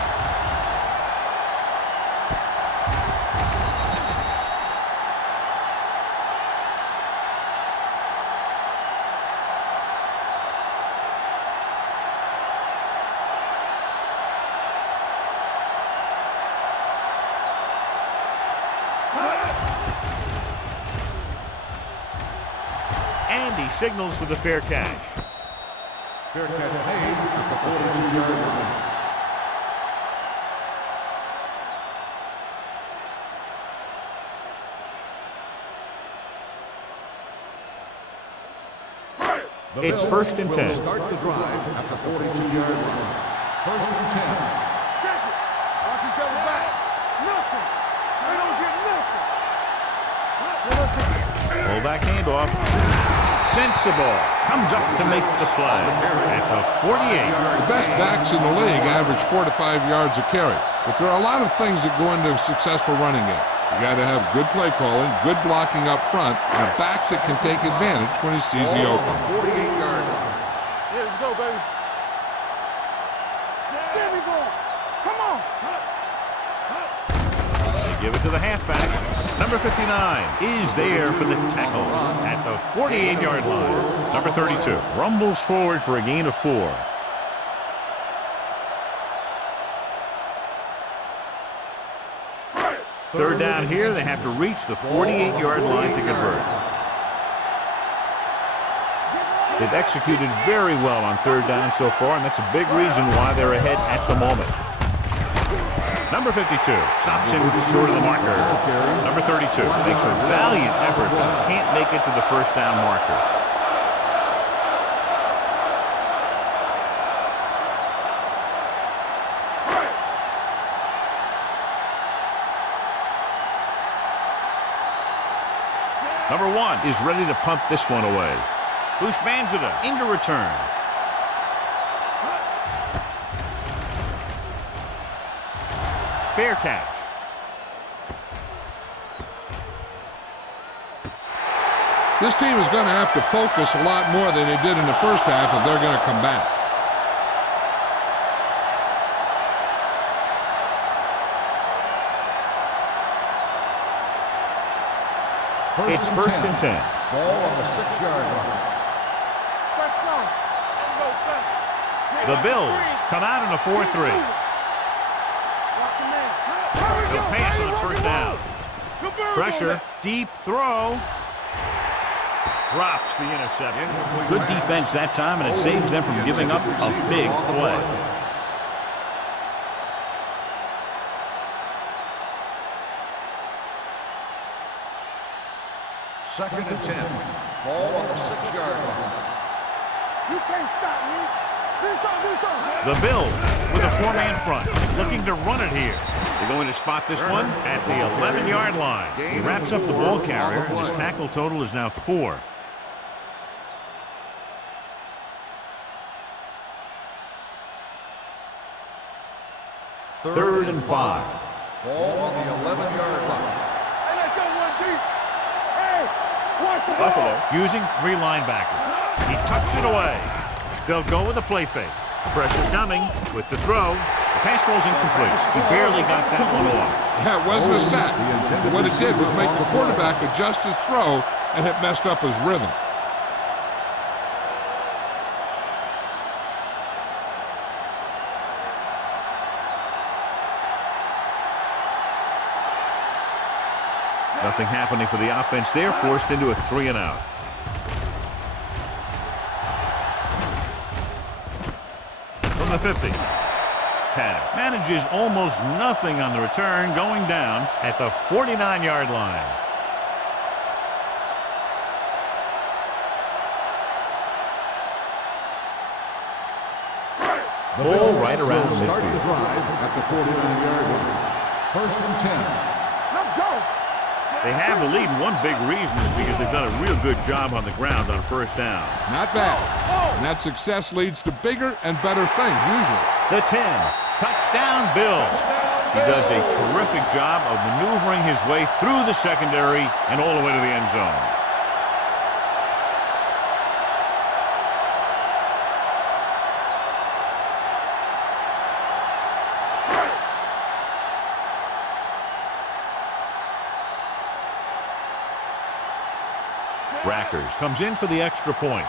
And he signals for the fair catch. Fair catch made at the 42-yard line. It's first and 10. Start the drive at the 42-yard line. First and 10. Check it. Watch each other back. Nothing. They don't get nothing. Fullback handoff. Sensible. Comes up to make the play at the 48. The best backs in the league average 4 to 5 yards a carry. But there are a lot of things that go into a successful running game. You got to have good play calling, good blocking up front, and a back that can take advantage when he sees the open. 48-yard line. Yeah, let's go, baby. There we go. Come on. They give it to the halfback. Number 59 is there for the tackle at the 48-yard line. Number 32 rumbles forward for a gain of 4. Third down here, they have to reach the 48-yard line to convert. They've executed very well on third down so far, and that's a big reason why they're ahead at the moment. Number 52 stops him short of the marker. Number 32 makes a valiant effort but can't make it to the first down marker. Number 1 is ready to punt this one away. Bushmanzada into return. Fair catch. This team is going to have to focus a lot more than they did in the first half if they're going to come back. It's first and 10. Ball on the 6-yard line. The Bills come out in a 4-3. They'll pass on the first down. Pressure, deep throw. Drops the interception. Good defense that time, and it saves them from giving up a big play. Second and 10. Ball on the 6-yard line. You can't stop me. Do something. The Bills with a 4-man front, looking to run it here. They're going to spot this one at the 11-yard line. He wraps up the ball carrier, and his tackle total is now 4. Third and 5. Ball on the 11-yard line. Hey, let's go, 1-2. Hey, watch the Buffalo ball. using 3 linebackers. He tucks it away. They'll go with a play fake. Pressure coming with the throw. The pass falls incomplete. He barely got that one off. Yeah, it wasn't a sack. What it did was make the quarterback adjust his throw, and it messed up his rhythm. Nothing happening for the offense. They're forced into a 3-and-out. From the 50. Tanner manages almost nothing on the return, going down at the 49-yard line. The Ball Bills right around will start midfield. the drive at the 49-yard line. First and 10. Let's go. They have the lead, and one big reason is because they've done a real good job on the ground on first down. Not bad. And that success leads to bigger and better things, usually. The 10. Touchdown, Bills. He does a terrific job of maneuvering his way through the secondary and all the way to the end zone. Rackers comes in for the extra point.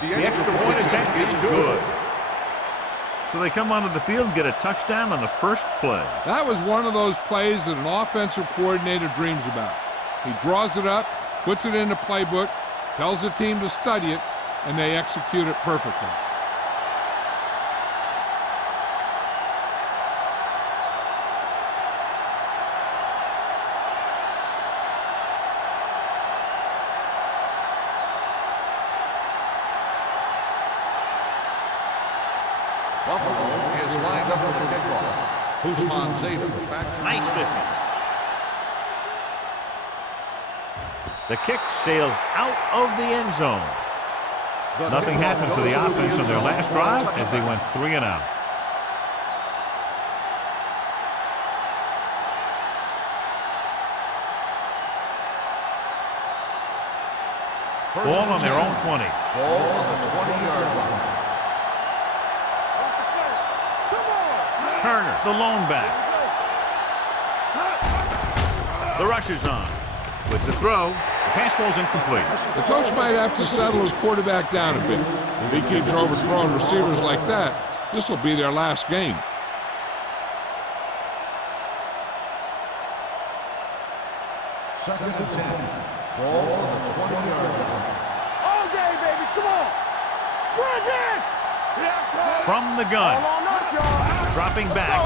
The extra point attempt is good. So they come onto the field and get a touchdown on the first play. That was one of those plays that an offensive coordinator dreams about. He draws it up, puts it in the playbook, tells the team to study it, and they execute it perfectly. Buffalo is lined up for the kickoff. Bushmanzada back to Nice distance. The kick sails out of the end zone. Nothing happened for the offense on their last drive as they went 3-and-out. Ball on their own 20. Ball on the 20-yard line. Turner, the lone back. The rush is on. With the throw, the pass falls incomplete. The coach might have to settle his quarterback down a bit. If he keeps overthrowing receivers like that, this will be their last game. Second and 10. Ball on the 20-yard line. All day, baby. Come on. Bring it. From the gun. All on us, y'all. Dropping back.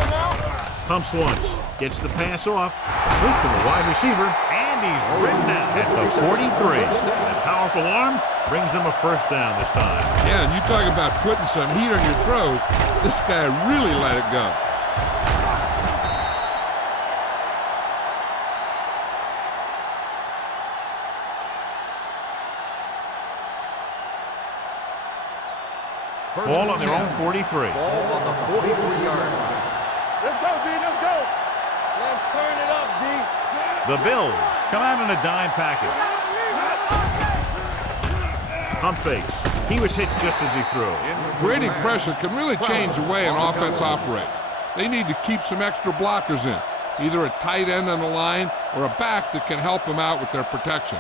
Pumps once. Gets the pass off. Loop to the wide receiver. And he's ridden out at the 43. That powerful arm brings them a first down this time. Yeah, and you talk about putting some heat on your throws. This guy really let it go. Ball on their own 43. Ball on the 43-yard line. Let's go, D. Let's go. Let's turn it up, D. The Bills come out in a dime package. Pump fakes. He was hit just as he threw. Creating pressure can really change the way an offense operates. They need to keep some extra blockers in, either a tight end on the line or a back that can help them out with their protection.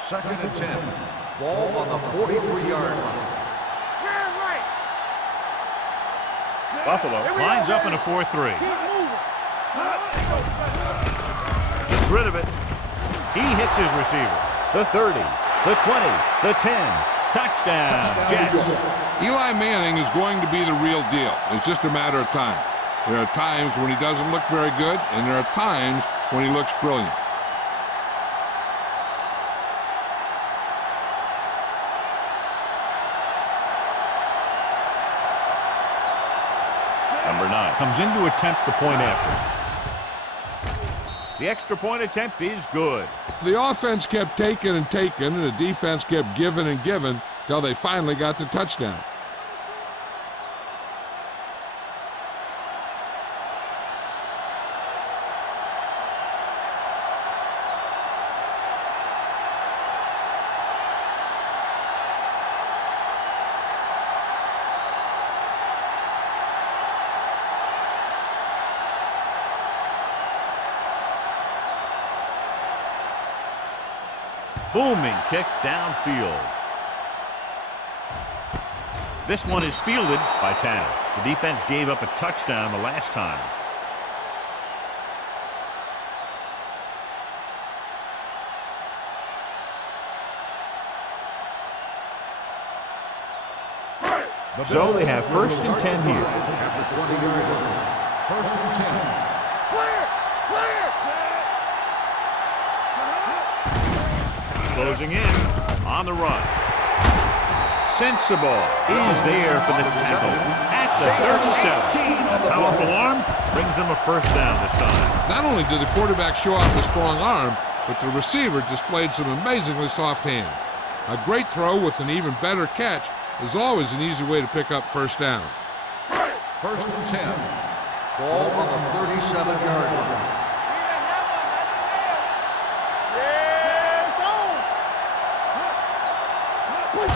Second and 10. Ball on the 43-yard line. Buffalo lines up in a 4-3. Keep moving. Gets rid of it. He hits his receiver. The 30, the 20, the 10. Touchdown, Jets. Eli Manning is going to be the real deal. It's just a matter of time. There are times when he doesn't look very good, and there are times when he looks brilliant. Number 9 comes in to attempt the point after. The extra point attempt is good. The offense kept taking and taking, and the defense kept giving and giving till they finally got the touchdown. Booming kick downfield. This one is fielded by Tanner. The defense gave up a touchdown the last time. So they have first and 10 here. At the 20-yard line. First and 10. Clear. Closing in on the run. Sensible is there for the tackle at the 37. Powerful arm brings them a first down this time. Not only did the quarterback show off a strong arm, but the receiver displayed some amazingly soft hands. A great throw with an even better catch is always an easy way to pick up first down. First and 10. Ball on the 37-yard line.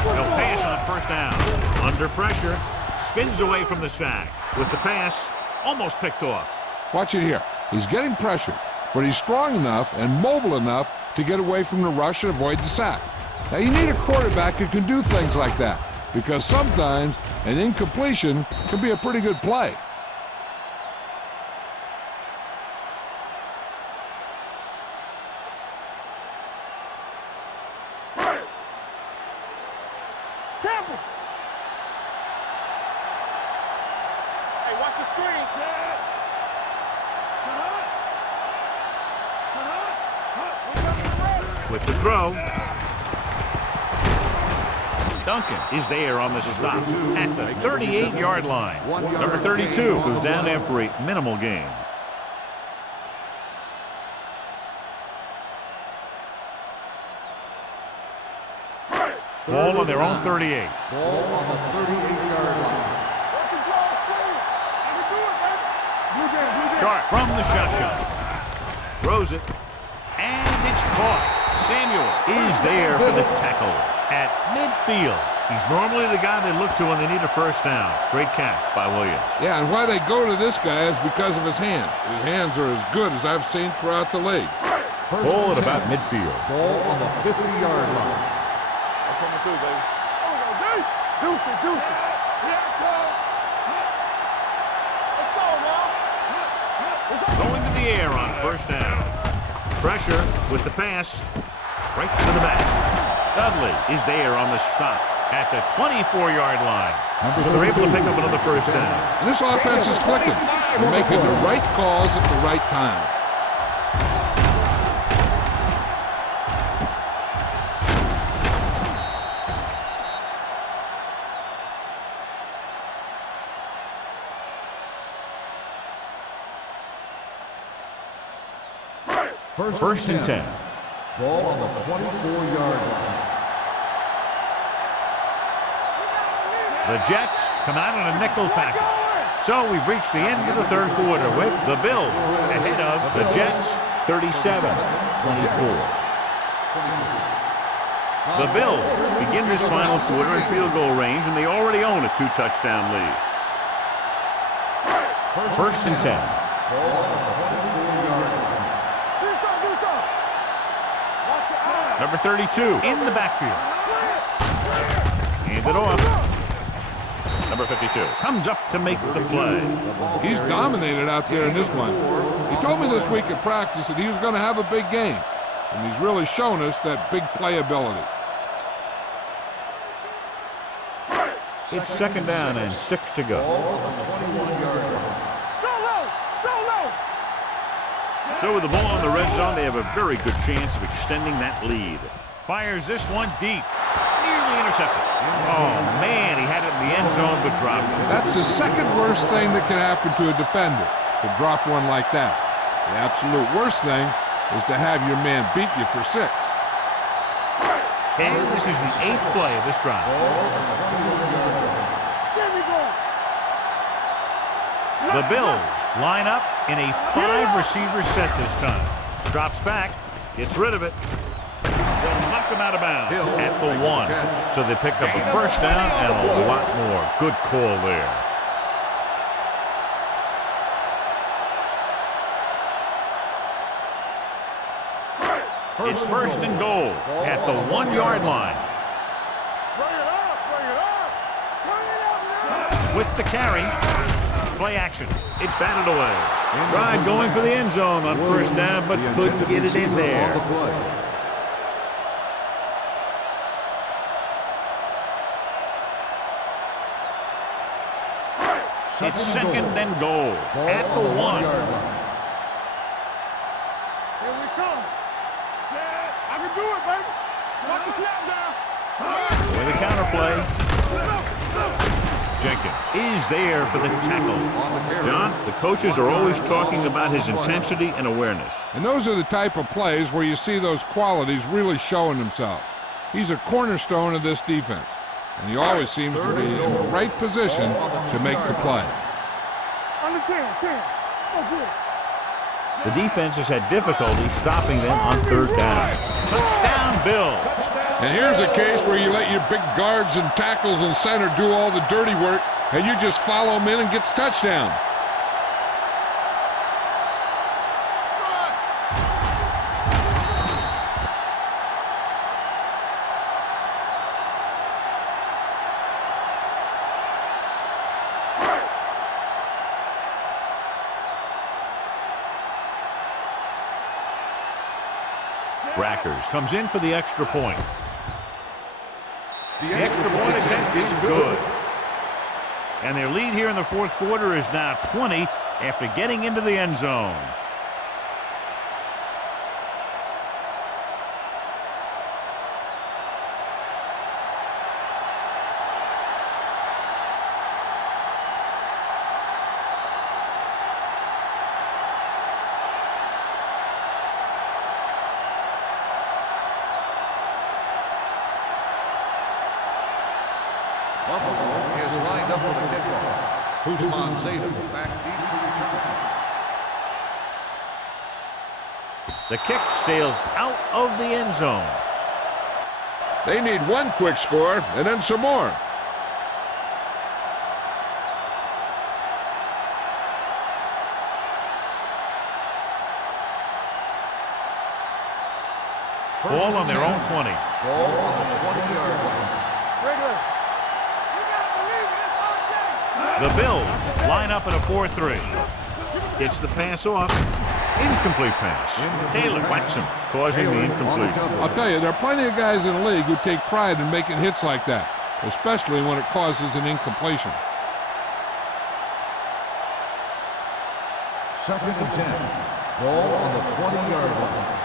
They'll pass on first down. Under pressure, spins away from the sack. With the pass, almost picked off. Watch it here. He's getting pressured, but he's strong enough and mobile enough to get away from the rush and avoid the sack. Now, you need a quarterback who can do things like that, because sometimes an incompletion can be a pretty good play. With the throw. Duncan is there on the stop at the 38-yard line. Number 32 goes down after a minimal gain. Ball on their own 38. Ball on the 38-yard line. Sharp from the shotgun. Throws it. And it's caught. Samuel is there for the tackle at midfield. He's normally the guy they look to when they need a first down. Great catch by Williams. Yeah, and why they go to this guy is because of his hands. His hands are as good as I've seen throughout the league. Ball at about midfield. Ball on the 50-yard line. I'm coming through, baby. Deuce it. Here I come. Let's go now. Going to the the air on first down. Pressure with the pass. Right to the back. Dudley is there on the stop at the 24-yard line. So they're able to pick up another first down. And this offense is clicking. They're making the right calls at the right time. First and 10. Ball on the 24-yard line. The Jets come out in a nickel package. So we've reached the end of the third quarter with the Bills ahead of the Jets 37-24. The Bills begin this final quarter in field goal range, and they already own a 2-touchdown lead. First and 10. Ball on the 24-yard line. Number 32 in the backfield. Hand it off. Number 52 comes up to make the play. He's dominated out there in this one. He told me this week at practice that he was going to have a big game. And he's really shown us that big playability. It's second down and 6 to go. Ball on the 21-yard line. So with the ball in the red zone, they have a very good chance of extending that lead. Fires this one deep. Nearly intercepted. Oh, man, he had it in the end zone but dropped it. That's the second worst thing that can happen to a defender, to drop one like that. The absolute worst thing is to have your man beat you for 6. And this is the 8th play of this drive. The Bills line up in a 5-receiver set this time. Drops back, gets rid of it. They'll knock him out of bounds at the 1. So they pick up a first down and a lot more. Good call there. It's first and goal at the 1-yard line. With the carry. Play action. It's batted away. Tried going for the end zone on first down, but couldn't get it in there. It's second and goal at the 1. Here we come. I can do it, baby. Knock the snap down. With a counter play. Jenkins is there for the tackle. John, the coaches are always talking about his intensity and awareness. And those are the type of plays where you see those qualities really showing themselves. He's a cornerstone of this defense, and he always seems to be in the right position to make the play. Under 10. Oh, good. The defense has had difficulty stopping them on third down. Touchdown, Bill. And here's a case where you let your big guards and tackles and center do all the dirty work, and you just follow them in and get the touchdown. Rackers comes in for the extra point. The extra point attempt is good. And their lead here in the fourth quarter is now 20 after getting into the end zone. Buffalo is lined up for the kickoff. Guzman Zeta back deep to return. The kick sails out of the end zone. They need one quick score and then some more. Ball on their own 20. Ball on the 20-yard line. Regular. The Bills line up in a 4-3. Gets the pass off. Incomplete pass. Taylor whacks him, causing the incompletion. I'll tell you, there are plenty of guys in the league who take pride in making hits like that, especially when it causes an incompletion. 2nd and 10. Ball on the 20-yard line.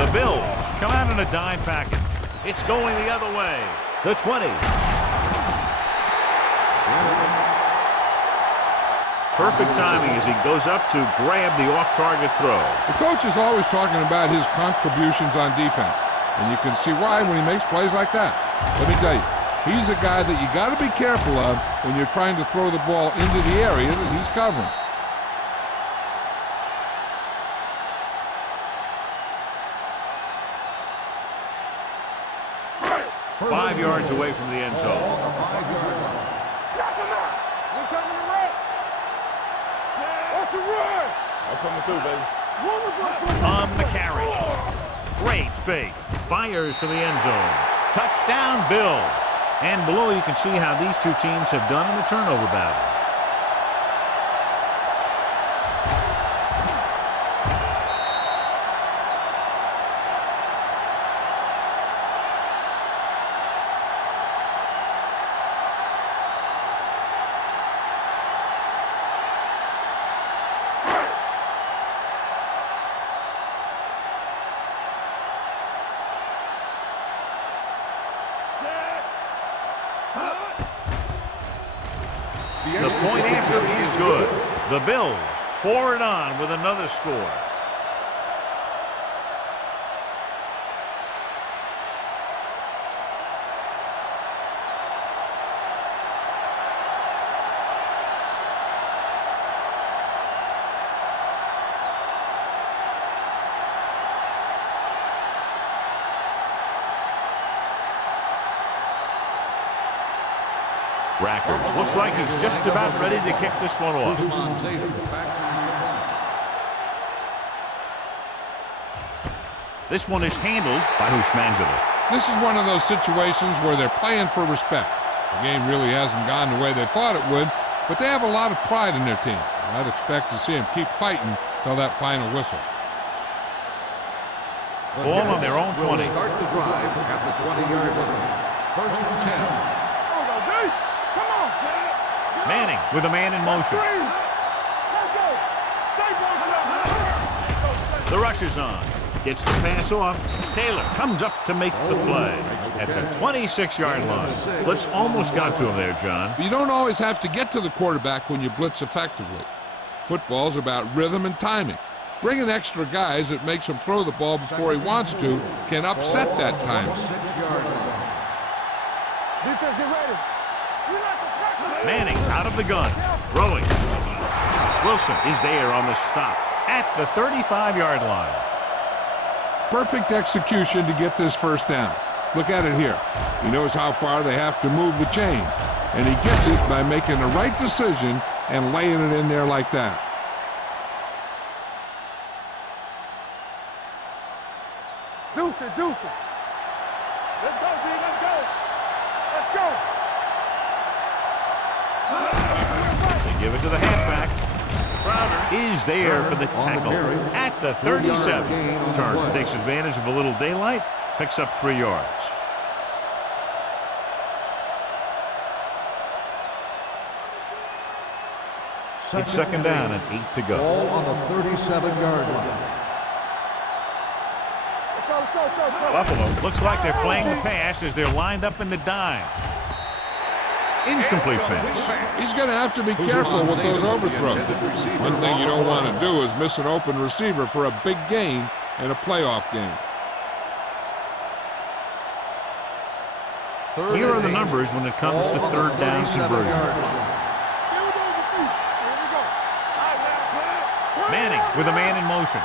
The Bills come out in a dime package. It's going the other way. The 20. Perfect timing as he goes up to grab the off-target throw. The coach is always talking about his contributions on defense, and you can see why when he makes plays like that. Let me tell you, he's a guy that you got to be careful of when you're trying to throw the ball into the area that he's covering. Five yards away from the end zone. On the carry. Great fake. Fires for the end zone. Touchdown, Bills. And below you can see how these two teams have done in the turnover battle. The point after is good. The Bills pour it on with another score. Rackers. Looks like he's just about ready to kick this one off. This one is handled by Hushmanzadeh. This is one of those situations where they're playing for respect. The game really hasn't gone the way they thought it would, but they have a lot of pride in their team. I'd expect to see them keep fighting till that final whistle. Ball on their own 20. Start the drive at the 20-yard line. 1st and 10. Manning with a man in motion. The rush is on. Gets the pass off. Taylor comes up to make the play at the 26-yard line. Blitz almost got to him there, John. You don't always have to get to the quarterback when you blitz effectively. Football's about rhythm and timing. Bringing extra guys that makes him throw the ball before he wants to can upset that timing. Defense, get ready. Manning out of the gun. Throwing. Wilson is there on the stop at the 35-yard line. Perfect execution to get this first down. Look at it here. He knows how far they have to move the chain, and he gets it by making the right decision and laying it in there like that. Deuce it, deuce it. Let's go, D, let's go. Let's go. They give it to the halfback. Crowder is there for the tackle at the 37. Turner takes advantage of a little daylight, picks up 3 yards. It's 2nd down and 8 to go. Ball on the 37-yard line. Buffalo looks like they're playing the pass as they're lined up in the dime. Incomplete pass. He's going to have to be careful with those overthrows. One thing you don't want to do is miss an open receiver for a big gain in a playoff game. Here are the numbers when it comes to 3rd down conversions. Manning with a man in motion.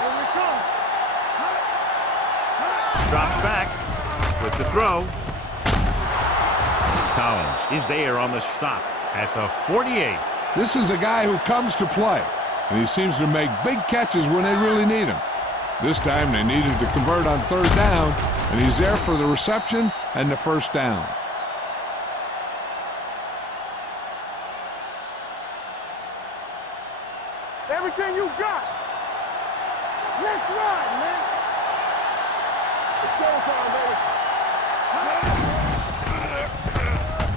Drops back with the throw. Collins is there on the stop at the 48. This is a guy who comes to play, and he seems to make big catches when they really need him. This time they needed to convert on 3rd down, and he's there for the reception and the 1st down. Everything you got. Let's ride, man. It's showtime, baby.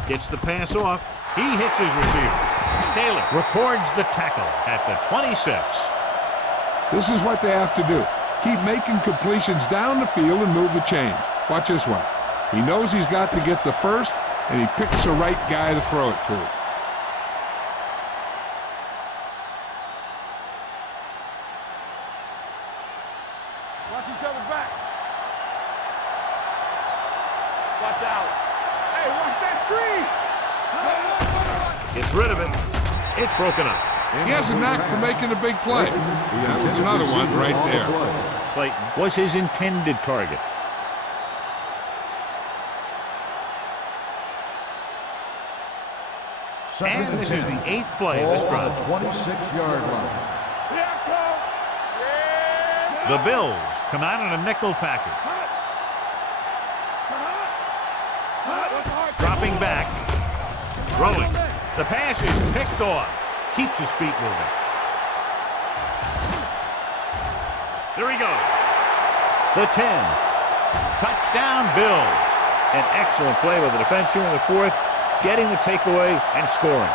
Gets the pass off. He hits his receiver. Taylor records the tackle at the 26. This is what they have to do. Keep making completions down the field and move the chains. Watch this one. He knows he's got to get the first, and he picks the right guy to throw it to. Watch each other back. Watch out. Hey, watch that screen. Gets rid of it. It's broken up. He has a knack for making a big play. That was another one right there. Clayton was his intended target. And this is the 8th play of this drive. 26-yard line. Here I come. Yeah. The Bills come out in a nickel package. Dropping back. Throwing. The pass is picked off. Keeps his feet moving. There he goes. The 10. Touchdown, Bills. An excellent play by the defense here in the 4th, getting the takeaway and scoring.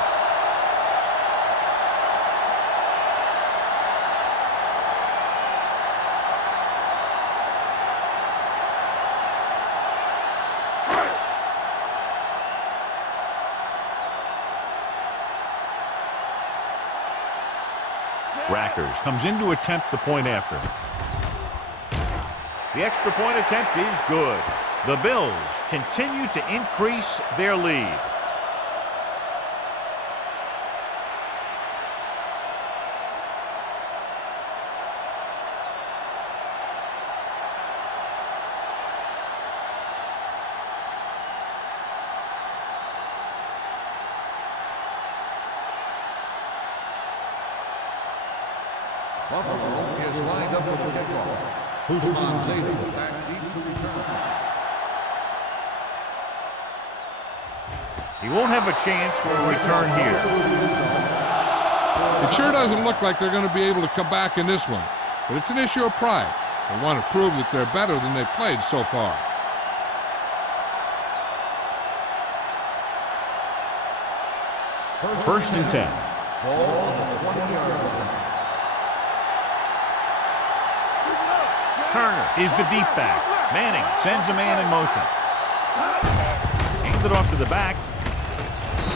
Rackers comes in to attempt the point after. The extra point attempt is good. The Bills continue to increase their lead. Buffalo is lined up for the kickoff. Usman Zeta back deep to return. He won't have a chance for a return here. It sure doesn't look like they're going to be able to come back in this one, but it's an issue of pride. They want to prove that they're better than they've played so far. First and 10. Ball on the 20-yard line. Turner is the deep back. Manning sends a man in motion. Hands it off to the back.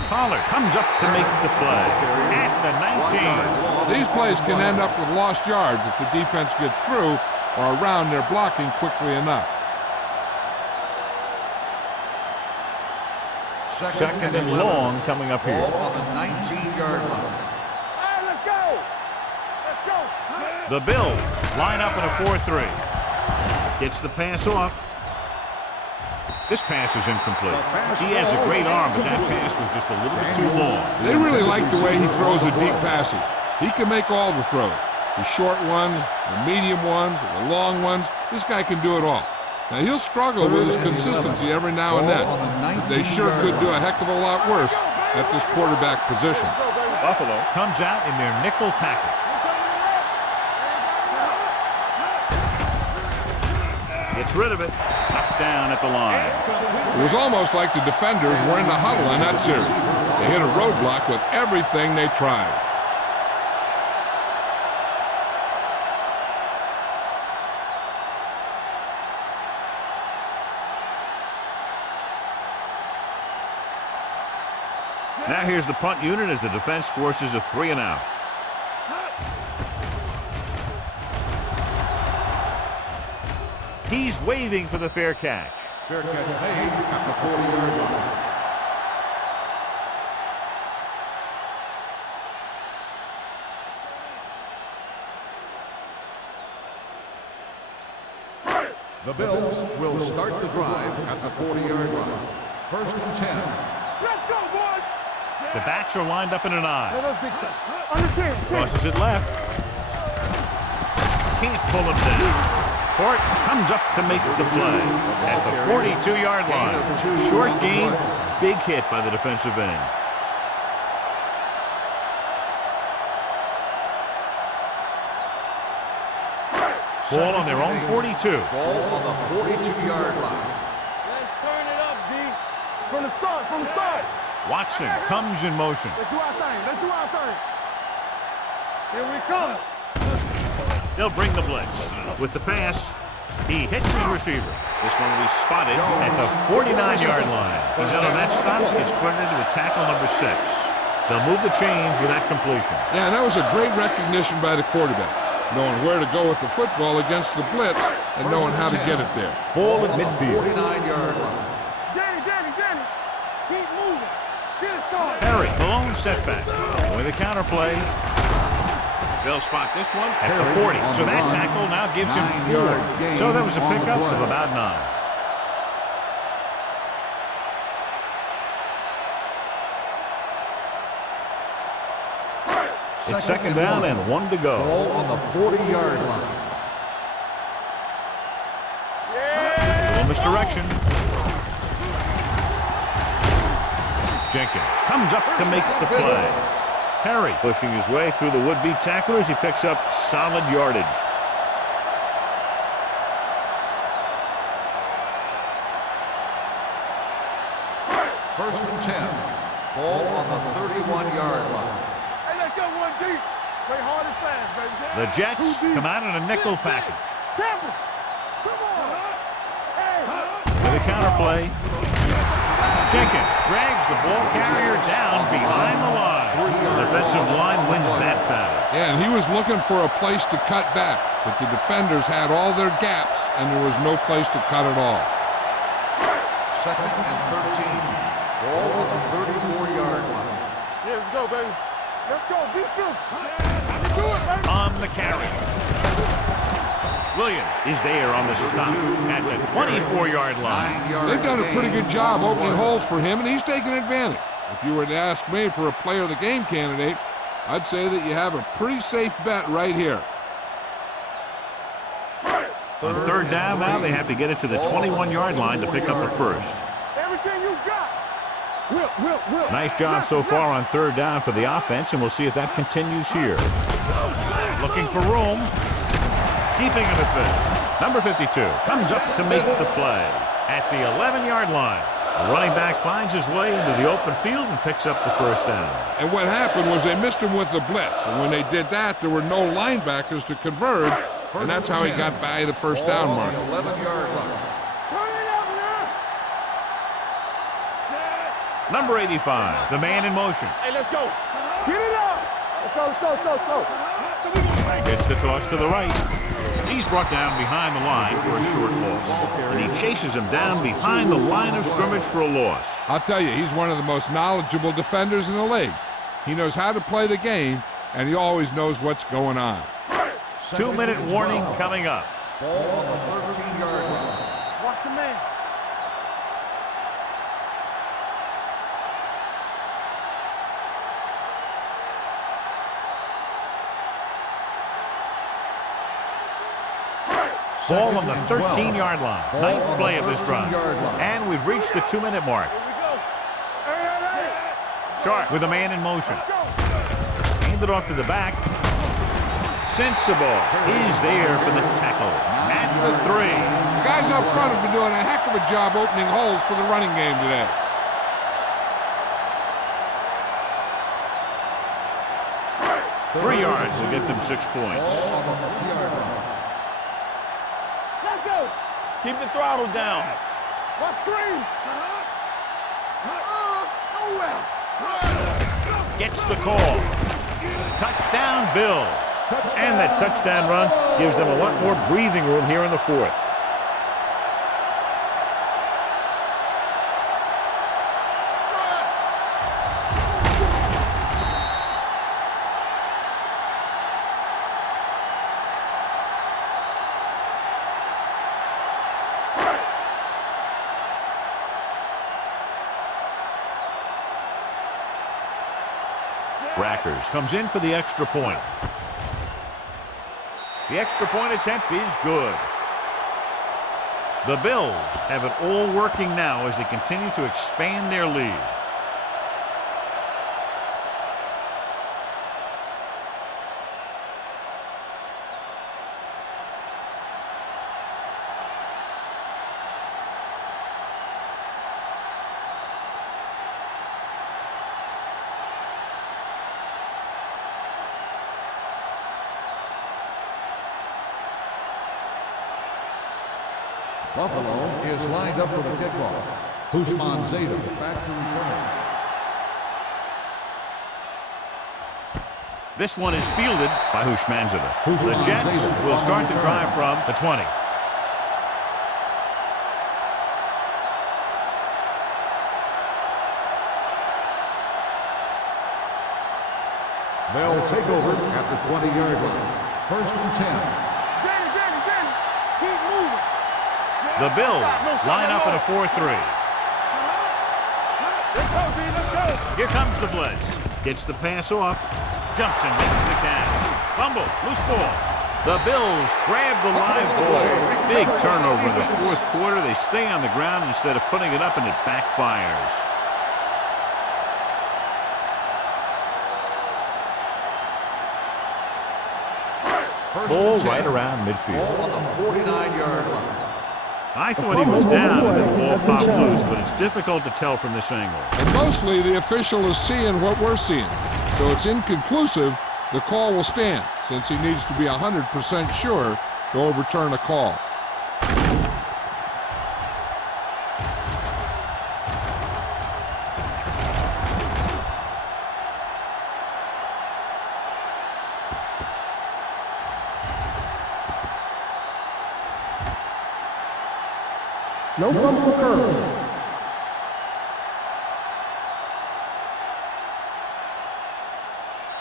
Pollard comes up to make the play at the 19. These plays can end up with lost yards if the defense gets through or around their blocking quickly enough. Second and long coming up here. Ball on the 19-yard line. All right, let's go. Let's go. The Bills line up in a 4-3. Gets the pass off. This pass is incomplete. He has a great arm, but that pass was just a little bit too long. They really like the way he throws the deep passes. He can make all the throws. The short ones, the medium ones, the long ones. This guy can do it all. Now, he'll struggle with his consistency every now and then, but they sure could do a heck of a lot worse at this quarterback position. Buffalo comes out in their nickel package. Gets rid of it. Knocked down at the line. It was almost like the defenders were in the huddle in that series. They hit a roadblock with everything they tried. Now here's the punt unit as the defense forces a 3-and-out. He's waving for the fair catch. Fair catch made at the 40-yard line. The Bills will start the drive at the 40-yard line. First and 10. Let's go, boys. The backs are lined up in an I. Understand. Crosses it left. Can't pull him down. Hort comes up to make the play at the 42-yard line. Short gain, big hit by the defensive end. Ball on their own 42. Ball on the 42-yard line. Let's turn it up, D. From the start, from the start. Watson comes in motion. Let's do our thing. Let's do our thing. Here we come. They'll bring the blitz. With the pass, he hits his receiver. This one will be spotted at the 49-yard line. He's out on that stop. Gets credited with tackle number 6. They'll move the chains with that completion. Yeah, and that was a great recognition by the quarterback, knowing where to go with the football against the blitz and knowing how to get it there. Ball at midfield. 49-yard line. Danny. Keep moving. Get it started. Harry, the lone setback. With a counter play. They'll spot this one at the 40. So that tackle now gives him 4. So that was a pickup of about 9. It's second down and 1 to go. Ball on the 40-yard line. Little misdirection. Jenkins comes up to make the play. Harry pushing his way through the would-be tacklers. He picks up solid yardage. First and 10. Ball on the 31-yard line. Hey, let's go one deep. Play hard and fast, baby. The Jets come out in a nickel package. Temple. Come on. Hey. With a counter play. Jenkins drags the ball carrier down behind the line. The defensive line wins that battle. Yeah, and he was looking for a place to cut back, but the defenders had all their gaps, and there was no place to cut at all. Second and 13. Ball on the 34-yard line. Yeah, let's go, baby. Let's go. Defense. Do it, baby. On the carry. Williams is there on the stop at the 24-yard line. They've done a pretty good job opening holes for him, and he's taking advantage. If you were to ask me for a player of the game candidate, I'd say that you have a pretty safe bet right here. On third down now, they have to get it to the 21-yard line to pick up a first. Everything you got. Will. Nice job so far on third down for the offense, and we'll see if that continues here. Looking for room. Keeping it at bay. Number 52 comes up to make the play at the 11-yard line. The running back finds his way into the open field and picks up the first down. And what happened was they missed him with the blitz. And when they did that, there were no linebackers to converge. And that's how he got by the first down mark. 11-yard line. Turn it up now. Number 85, the man in motion. Hey, let's go. Get it up. Let's go. Gets the toss to the right. He's brought down behind the line for a short loss. And he chases him down behind the line of scrimmage for a loss. I'll tell you, he's one of the most knowledgeable defenders in the league. He knows how to play the game, and he always knows what's going on. 2-minute warning coming up. Ball on the 13-yard line. Watch your man. Ball on the 13-yard line. Ninth play of this drive. And we've reached the 2-minute mark. Here we go. Hey. Sharp with a man in motion. Handed off to the back. Sensible is there for the tackle. At the 3. The guys up front have been doing a heck of a job opening holes for the running game today. Three yards will get them 6 points. Let's go. Keep the throttle down. What screen? Nowhere. Gets the call. Touchdown, Bills. And that touchdown run gives them a lot more breathing room here in the fourth. Rackers comes in for the extra point. The extra point attempt is good. The Bills have it all working now as they continue to expand their lead. Buffalo is lined up for the kickoff. Hushman Zeta back to return. This one is fielded by Hushmanzada. The Jets will start the drive from the 20. They'll take over at the 20-yard line. First and 10. Danny. Keep moving. The Bills line up in a 4-3. Let's go, D. Let's go. Here comes the blitz. Gets the pass off. Jumps and makes the catch. Fumble. Loose ball. The Bills grab the live ball. Big turnover in the fourth quarter. They stay on the ground instead of putting it up, and it backfires. Ball right around midfield. Ball on the 49-yard line. I thought he was down and then the ball popped loose, but it's difficult to tell from this angle. And mostly the official is seeing what we're seeing. So it's inconclusive. The call will stand since he needs to be 100% sure to overturn a call. No fumble occurred.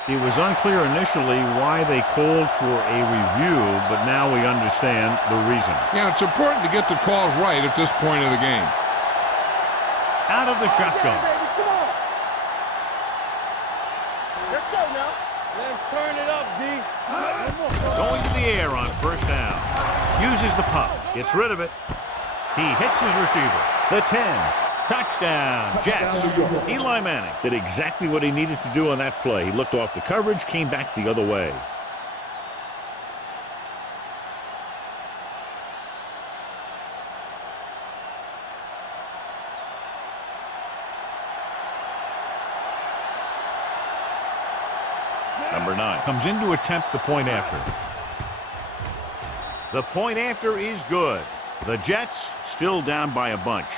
It was unclear initially why they called for a review, but now we understand the reason. Yeah, it's important to get the calls right at this point of the game. Out of the shotgun. Baby, come on. Let's go now. Let's turn it up, D. Going to the air on first down. Uses the pump. Gets rid of it. He hits his receiver. The 10. Touchdown, Jets. Eli Manning did exactly what he needed to do on that play. He looked off the coverage, came back the other way. Number 9 comes in to attempt the point after. The point after is good. The Jets still down by a bunch.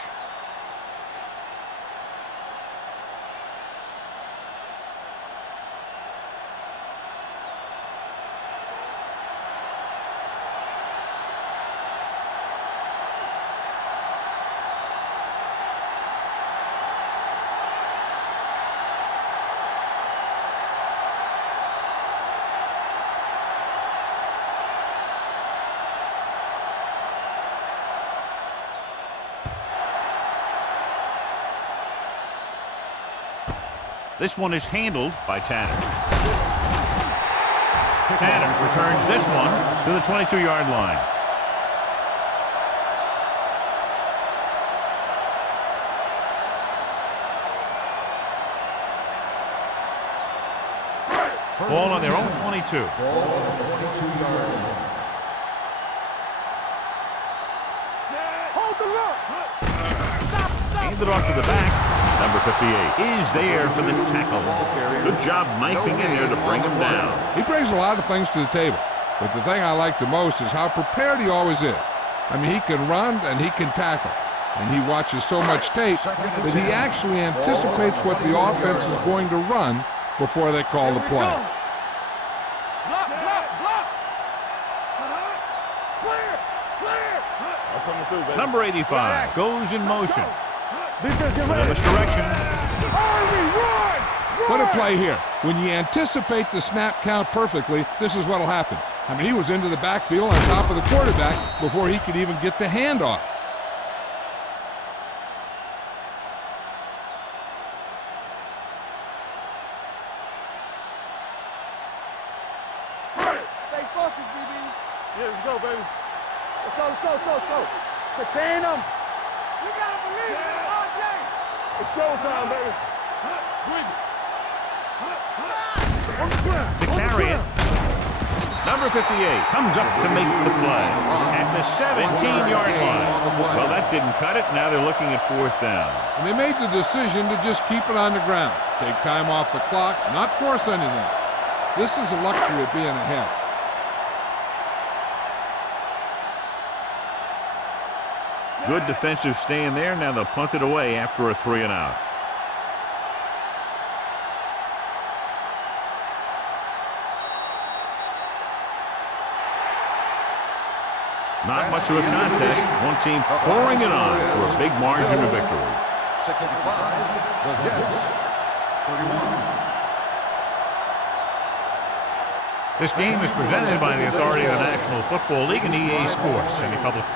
This one is handled by Tanner. Tanner returns this one to the 22-yard line. Ball on their own 22. Ball on the 22-yard line. Hold the look. Handed off to the back. Number 58 is there for the tackle. Good job knifing in there to bring him down. He brings a lot of things to the table, but the thing I like the most is how prepared he always is. I mean, he can run and he can tackle, and he watches so much tape that he actually anticipates what the offense is going to run before they call the play. Block. Clear. I'm coming through, baby. Number 85 goes in motion. Defense, get In ready. this direction. Army, run! What a play here. When you anticipate the snap count perfectly, this is what will happen. I mean, he was into the backfield on top of the quarterback before he could even get the handoff. Stay focused, DB. Yeah, let's go, baby. Let's go. Contain them. You gotta believe it all day. It's showtime, baby. Bring it. On the ground. To carry it. Number 58 comes up to make the play at the 17-yard line. Well, that didn't cut it. Now they're looking at fourth down. And they made the decision to just keep it on the ground. Take time off the clock, not force anything. This is a luxury of being ahead. Good defensive stand there. Now they'll punt it away after a 3-and-out. Not much of a contest. One team pouring it on for a big margin of victory. 65, the Jets, 31. This game is presented by the authority of the National Football League and EA Sports. Any public